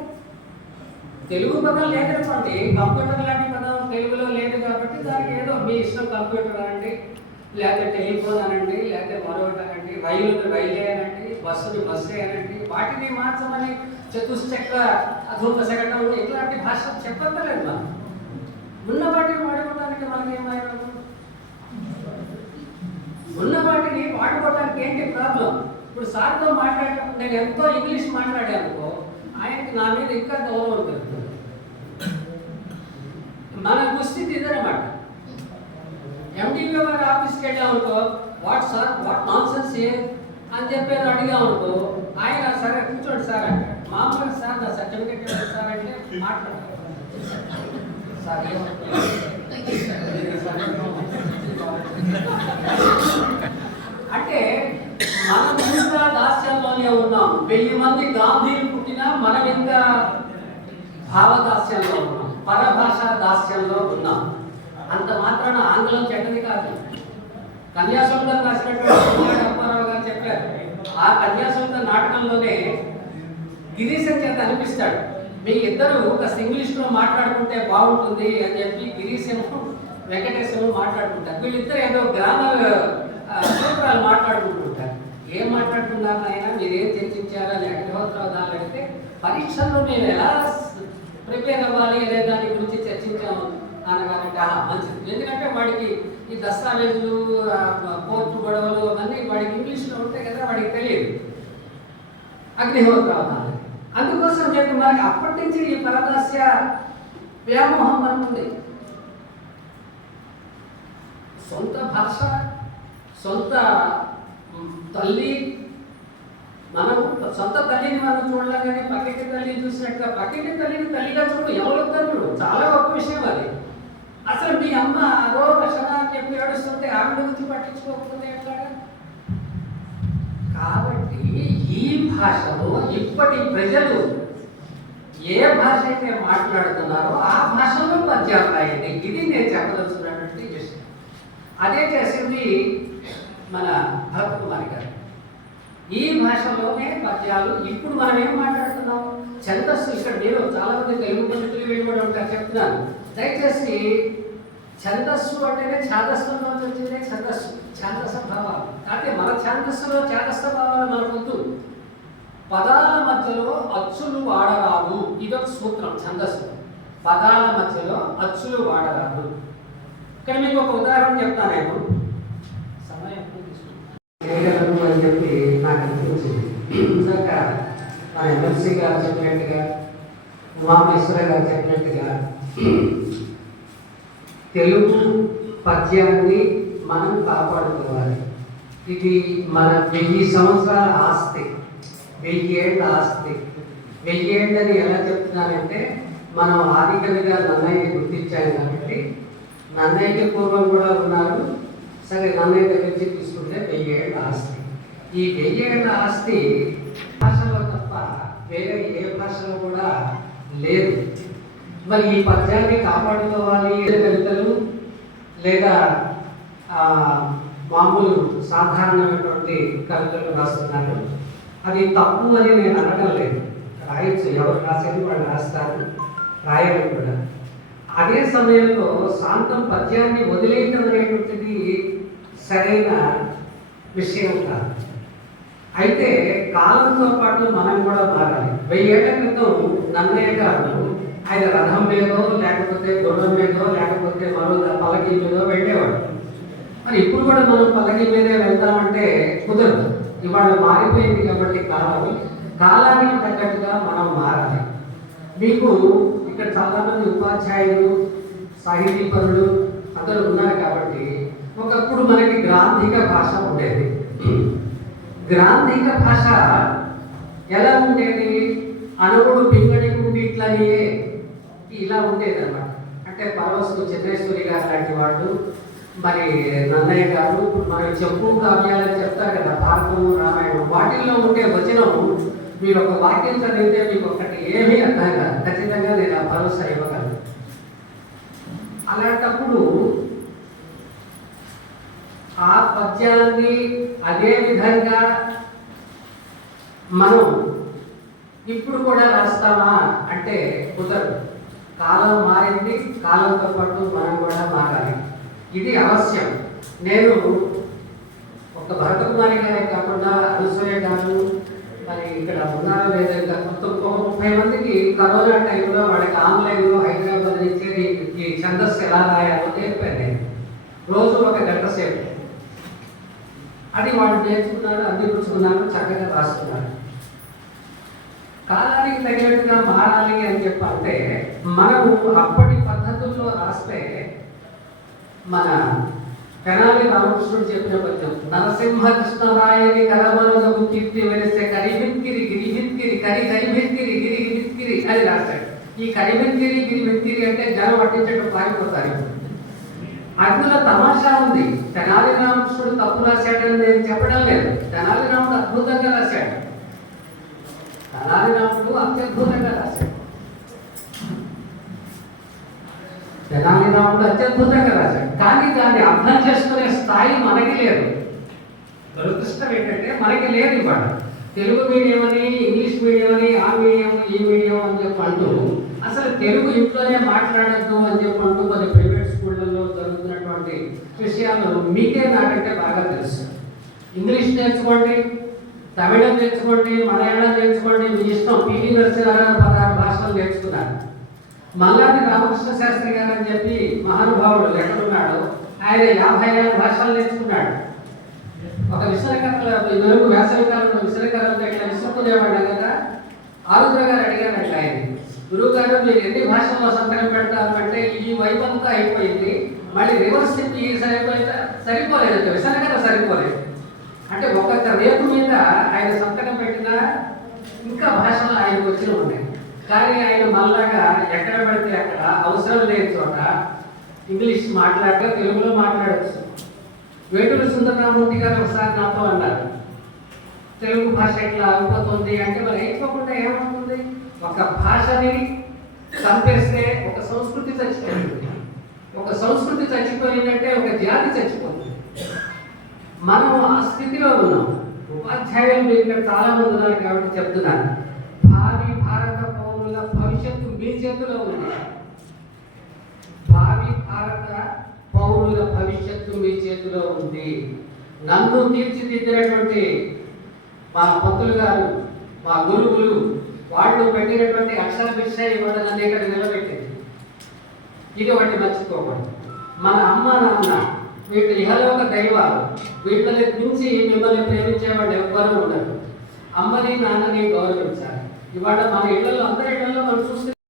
తెలుగు పదాలు లేదనుకోండి, కంప్యూటర్ లాంటి పదం తెలుగులో లేదు కాబట్టి దానికి ఏదో మీ ఇష్టం, కంప్యూటర్ అనండి, లేకపోతే టెలిఫోన్ అనండి, లేకపోతే మరొకటి అనండి, రైలే అనండి, బస్సుని బస్సే అనండి, వాటిని మార్చమని చతుశ్చక్ర అధూత శకటం ఇట్లాంటి భాష చెప్పలేదు. మనం ఉన్న వాటిని వాడుకోవడానికి మనకి ఏమైనా, ఉన్న వాటిని వాడుకోవడానికి ఏంటి ప్రాబ్లం? ఇప్పుడు సార్తో మాట్లాడేటప్పుడు నేను ఎంతో ఇంగ్లీష్ మాట్లాడానుకో, ఆయనకి నా మీద ఇంకా గౌరవం పెరుగుతుంది. మన దుస్థితి ఇదనమాట. ఎండిఓ గారి ఆఫీస్కి వెళ్ళామనుకో, what sir what nonsense అని చెప్పేది అడిగామనుకో, ఆయన సరే కూర్చోండి సార్ అంటే, మామూలుగా సార్ నా సర్టిఫికేట్ సార్ అంటే మాట్లాడతారు. అంటే మనం ఇంకా దాస్యంలోనే ఉన్నాం. 1000 మంది గాంధీలు పుట్టినా మనం ఇంకా భావదాస్యంలో ఉన్నాం, పరభాషా దాస్యంలో ఉన్నాం. అంత మాత్రాన ఆంగ్లం చెడ్డది కాదు. కన్యాశుల్కం రాసినటువంటి అప్పారావు గారు చెప్పారు, ఆ కన్యాశుల్కం నాటకంలోనే గిరీశం చేత అనిపిస్తాడు, మీ ఇద్దరు కాస్త ఇంగ్లీష్లో మాట్లాడుకుంటే బాగుంటుంది అని చెప్పి గిరీశము వెంకటేశ్వరు మాట్లాడుకుంటారు. వీళ్ళిద్దరు ఏదో గ్రామర్ సూత్రాలు మాట్లాడుకుంటుంటారు. ఏం మాట్లాడుతున్నారు ఆయన, మీరేం చర్చించారు అని అగ్నిహోత్రావు దాన్ని అడిగితే, పరీక్షల్లో మేము ఎలా ప్రిపేర్ అవ్వాలి అనే దాని గురించి చర్చించాము అనగానంటే మంచిది. ఎందుకంటే వాడికి ఈ దస్తావేజులు, కోర్టు గొడవలు అవన్నీ వాడికి ఇంగ్లీష్లో ఉంటాయి కదా, వాడికి తెలియదు. అగ్నిహోత్రావు దాన్ని అందుకోసం చెప్పి మనకి అప్పటి నుంచి ఈ పరదాస్య వ్యామోహం మనకుంది. సొంత భాష, సొంత తల్లి, మనం సొంత తల్లిని మనం చూడలేగానే పక్కింటి తల్లిని చూసినట్టుగా పక్కింటి తల్లిని తల్లిగా చూడు, ఎవరు చూడు, చాలా గొప్ప విషయం అది. అసలు మీ అమ్మ అదో రక్షణ అని చెప్పి ఏడుస్తుంటే ఆవిడ గురించి పట్టించుకోకపోతే ఎట్లాగా? కాబట్టి ఈ భాషలో ఇప్పటి ప్రజలు ఏ భాష అయితే మాట్లాడుతున్నారో ఆ భాషలో పద్యాలు రాయండి. ఇది నేను చెప్పదలుచుకున్నటువంటి విషయం. అదే చేసింది మన భరత్ కుమారి గారు. ఈ భాషలోనే పద్యాలు. ఇప్పుడు మనం ఏం మాట్లాడుతున్నాం? ఛందస్సు. ఇక్కడ నేను చాలా మంది తెలుగు పండితులు వీళ్ళు కూడా ఉంటారు, చెప్తున్నాను. దయచేసి ఛందస్సు అంటేనే ఛాదస్థం నుంచి వచ్చిందే ఛందస్సు, ఛాదస్థ భావాలు. అంటే మన ఛాదస్సులో ఛాదస్థ భావాలు మనకొద్దు. పదాల మధ్యలో అచ్చులు వాడరాదు. ఇదొక సూత్రం ఛందస్సు. పదాల మధ్యలో అచ్చులు వాడరాదు. ఇక్కడ మీకు ఒక ఉదాహరణ చెప్తాను. నేను సమయం ఎక్కువ తీసుకుంటాను అని చెప్పి నాకు అనిపించింది. ఇందాక మన ఎమ్మెల్సీ గారు చెప్పినట్టుగా, ఉమామేశ్వర గారు చెప్పినట్టుగా తెలుగు పద్యాన్ని మనం కాపాడుకోవాలి. ఇది మన 1000 సంవత్సరాల ఆస్తి, 1000 ఏళ్ళ ఆస్తి. 1000 ఏళ్ళని ఎలా చెప్తున్నానంటే, మనం ఆదికవిగా నన్నయ్య గుర్తించాం కాబట్టి నన్నయ్యకి పూర్వం కూడా ఉన్నారు. సరే, నన్నయ్య దగ్గర నుంచి తీసుకుంటే 1000 ఏళ్ళ ఆస్తి. ఈ 1000 ఏళ్ళ ఆస్తి భాషలో తప్ప వేరే ఏ భాషలో కూడా లేదు. మరి ఈ పద్యాన్ని కాపాడుకోవాలి. కవితలు లేదా మామూలు సాధారణమైనటువంటి కవితలు రాస్తున్నారు. అది తప్పు అని నేను అనడం లేదు. రాయొచ్చు, ఎవరు రాసేది వాళ్ళు రాస్తారు, రాయాలి కూడా. అదే సమయంలో శాంతం పద్యాన్ని వదిలేయడం అనేటువంటిది సరైన విషయం కాదు. అయితే కాలంతో పాటు మనం కూడా మారాలి. 1000 ఏళ్ల క్రితం నన్నయ్య గారు ఆయన రథం మీదో లేకపోతే గుర్రం మీదో లేకపోతే మరో పల్లకి మీదో వెళ్ళేవాడు. మరి ఇప్పుడు కూడా మనం పల్లకి మీదే వెళ్తామంటే కుదరదు. ఇవాళ మారిపోయింది కాబట్టి కాలానికి తగ్గట్టుగా మనం మారాలి. మీకు ఇక్కడ చాలామంది ఉపాధ్యాయులు, సాహితీపరులు అందరూ ఉన్నారు కాబట్టి ఒకప్పుడు మనకి గ్రాంధిక భాష ఉండేది. గ్రాంధిక భాష ఎలా ఉండేది? అనవుడు పింగడి గుండిట్లనే ఇలా ఉండేది అన్నమాట. అంటే పరవశుడు చెన్నేశ్వరి గారు లాంటి వాళ్ళు, మరి నన్నయ్య గారు, మరి చెప్పు కావ్యాలని చెప్తారు కదా, భారతము రామాయణం, వాటిల్లో ఉండే వచనం మీరు ఒక వాక్యం చదివితే మీకు ఒకటి ఏమీ అర్థం కాదు. ఖచ్చితంగా నేను ఆ భరోసా ఇవ్వగలను. అలాంటప్పుడు ఆ పద్యాన్ని అదే విధంగా మనం ఇప్పుడు కూడా రాస్తామా అంటే కుదరదు. కాలం మారింది, కాలంతో పాటు మనం కూడా మారాలి. ఇది అవశ్యం. నేను ఒక భరత కుమారి గారే కాకుండా అనసూయ గారు, మరి ఇక్కడ ఉన్నారో లేదో ఇంకా మొత్తం ఒక 30 మందికి కరోనా టైంలో వాళ్ళకి ఆన్లైన్లో హైదరాబాద్ నుంచి ఈ ఛందస్సు ఎలా రాయాలో నేర్పాను నేను. రోజు 1 గంట సేపు అది వాళ్ళు నేర్చుకున్నారు, అందిపుచ్చుకున్నారు, చక్కగా రాస్తున్నారు. కాలానికి తగినట్టుగా మారాలి అని చెప్పంటే మనము అప్పటి పద్ధతుల్లో రాస్తే, మన తెనాలి రామకృష్ణుడు చెప్పిన పద్యం, నరసింహకృష్ణరాయని కరమనదము కీర్తి వెలిస్తే కరిమిత్కిరి గిరిమిత్కిరి కరిమిత్కిరి గిరిమిత్కిరి అని రాశాడు. ఈ కరిమిత్కిరి గిరిమిత్కిరి అంటే జనం పట్టించడం పారిపోతారు. అందులో తమాషా ఉంది. తెనాలి రామకృష్ణుడు తప్పు రాశాడని నేను చెప్పడం లేదు. తెనాలి రాముడు అద్భుతంగా రాశాడు. తెనాలి రాముడు అత్యద్భుతంగా రాశాడు. తెనాలి రాముడు అత్యద్భుతంగా రాశాడు. కానీ దాన్ని అర్థం చేసుకునే స్థాయి మనకి లేదు. దురదృష్టం ఏంటంటే మనకి లేదు. ఇవాళ తెలుగు మీడియం అని, ఇంగ్లీష్ మీడియం అని, ఆ మీడియం ఈ మీడియం అని చెప్పంటూ అసలు తెలుగు ఇంట్లోనే మాట్లాడద్దు అని చెప్పంటూ కొన్ని ప్రైవేట్ స్కూళ్ళల్లో జరుగుతున్నటువంటి విషయాలు మీకే నాకంటే బాగా తెలుసు. ఇంగ్లీష్ నేర్చుకోండి, తమిళం నేర్చుకోండి, మలయాళం నేర్చుకోండి, మీ ఇష్టం. పివి నరసింహారావు 16 భాషలు నేర్చుకున్నారు. మల్లాది రామకృష్ణ శాస్త్రి గారు అని చెప్పి మహానుభావుడు ఎక్కడున్నాడు, ఆయన 56 భాషలు నేర్చుకున్నాడు. ఒక విసరకర్రల వెలుగు వేసవి కాలంలో విసరకర్రలతో ఇట్లా విసురుకునేవాడు కదా. ఆరుద్ర గారు అడిగారంట ఆయన, గురువు గారు మీరు ఎన్ని భాషల్లో సంతకం పెడతారు అంటే, ఈ వైపు అంతా అయిపోయింది, మళ్ళీ రివర్స్ తిప్పి సరిపోయిందా? సరిపోలేదు, విసరకర్ర సరిపోలేదు. అంటే ఒక్కొక్క రేపు మీద ఆయన సంతకం పెట్టినా ఇంకా భాషలు ఆయనకు వచ్చిన ఉన్నాయి. కానీ ఆయన మళ్ళాగా ఎక్కడ పడితే అక్కడ అవసరం లేని చోట ఇంగ్లీష్ మాట్లాడక తెలుగులో మాట్లాడచ్చు. వేటూరి సుందరరామూర్తి గారు ఒకసారి నాతో అన్నారు, తెలుగు భాష ఇట్లా అయిపోతుంది అంటే మరి అయిపోకుండా ఏమవుతుంది? ఒక భాషని చంపేస్తే ఒక సంస్కృతి చచ్చిపోతుంది. ఒక సంస్కృతి చచ్చిపోయిందంటే ఒక జాతి చచ్చిపోతుంది. మనం ఆ స్థితిలో ఉన్నాం. ఉపాధ్యాయులు ఇక్కడ చాలా మంది ఉన్నారు కాబట్టి చెప్తున్నాను, భావి భారత పౌరుల భవిష్యత్తు మీ చేతిలో ఉంది. భావి భారత పౌరుల భవిష్యత్తు మీ చేతిలో ఉంది. నన్ను తీర్చిదిద్దినటువంటి మా పంతులు గారు, మా గురువులు, వాళ్ళు పెట్టినటువంటి అక్షర భిక్ష ఇవాళ నన్ను ఇక్కడ నిలబెట్టింది. ఇది ఒకటి మర్చిపోకూడదు. మన అమ్మ నాన్న వీళ్ళు ఇహలోక దైవాలు. వీళ్ళని మించి మిమ్మల్ని ప్రేమించేవాళ్ళు ఎవ్వరూ ఉండరు. అమ్మని నాన్నని గౌరవించాలి. ఇవాళ మన ఇళ్లలో అందరి ఇళ్లలో మనం చూస్తూనే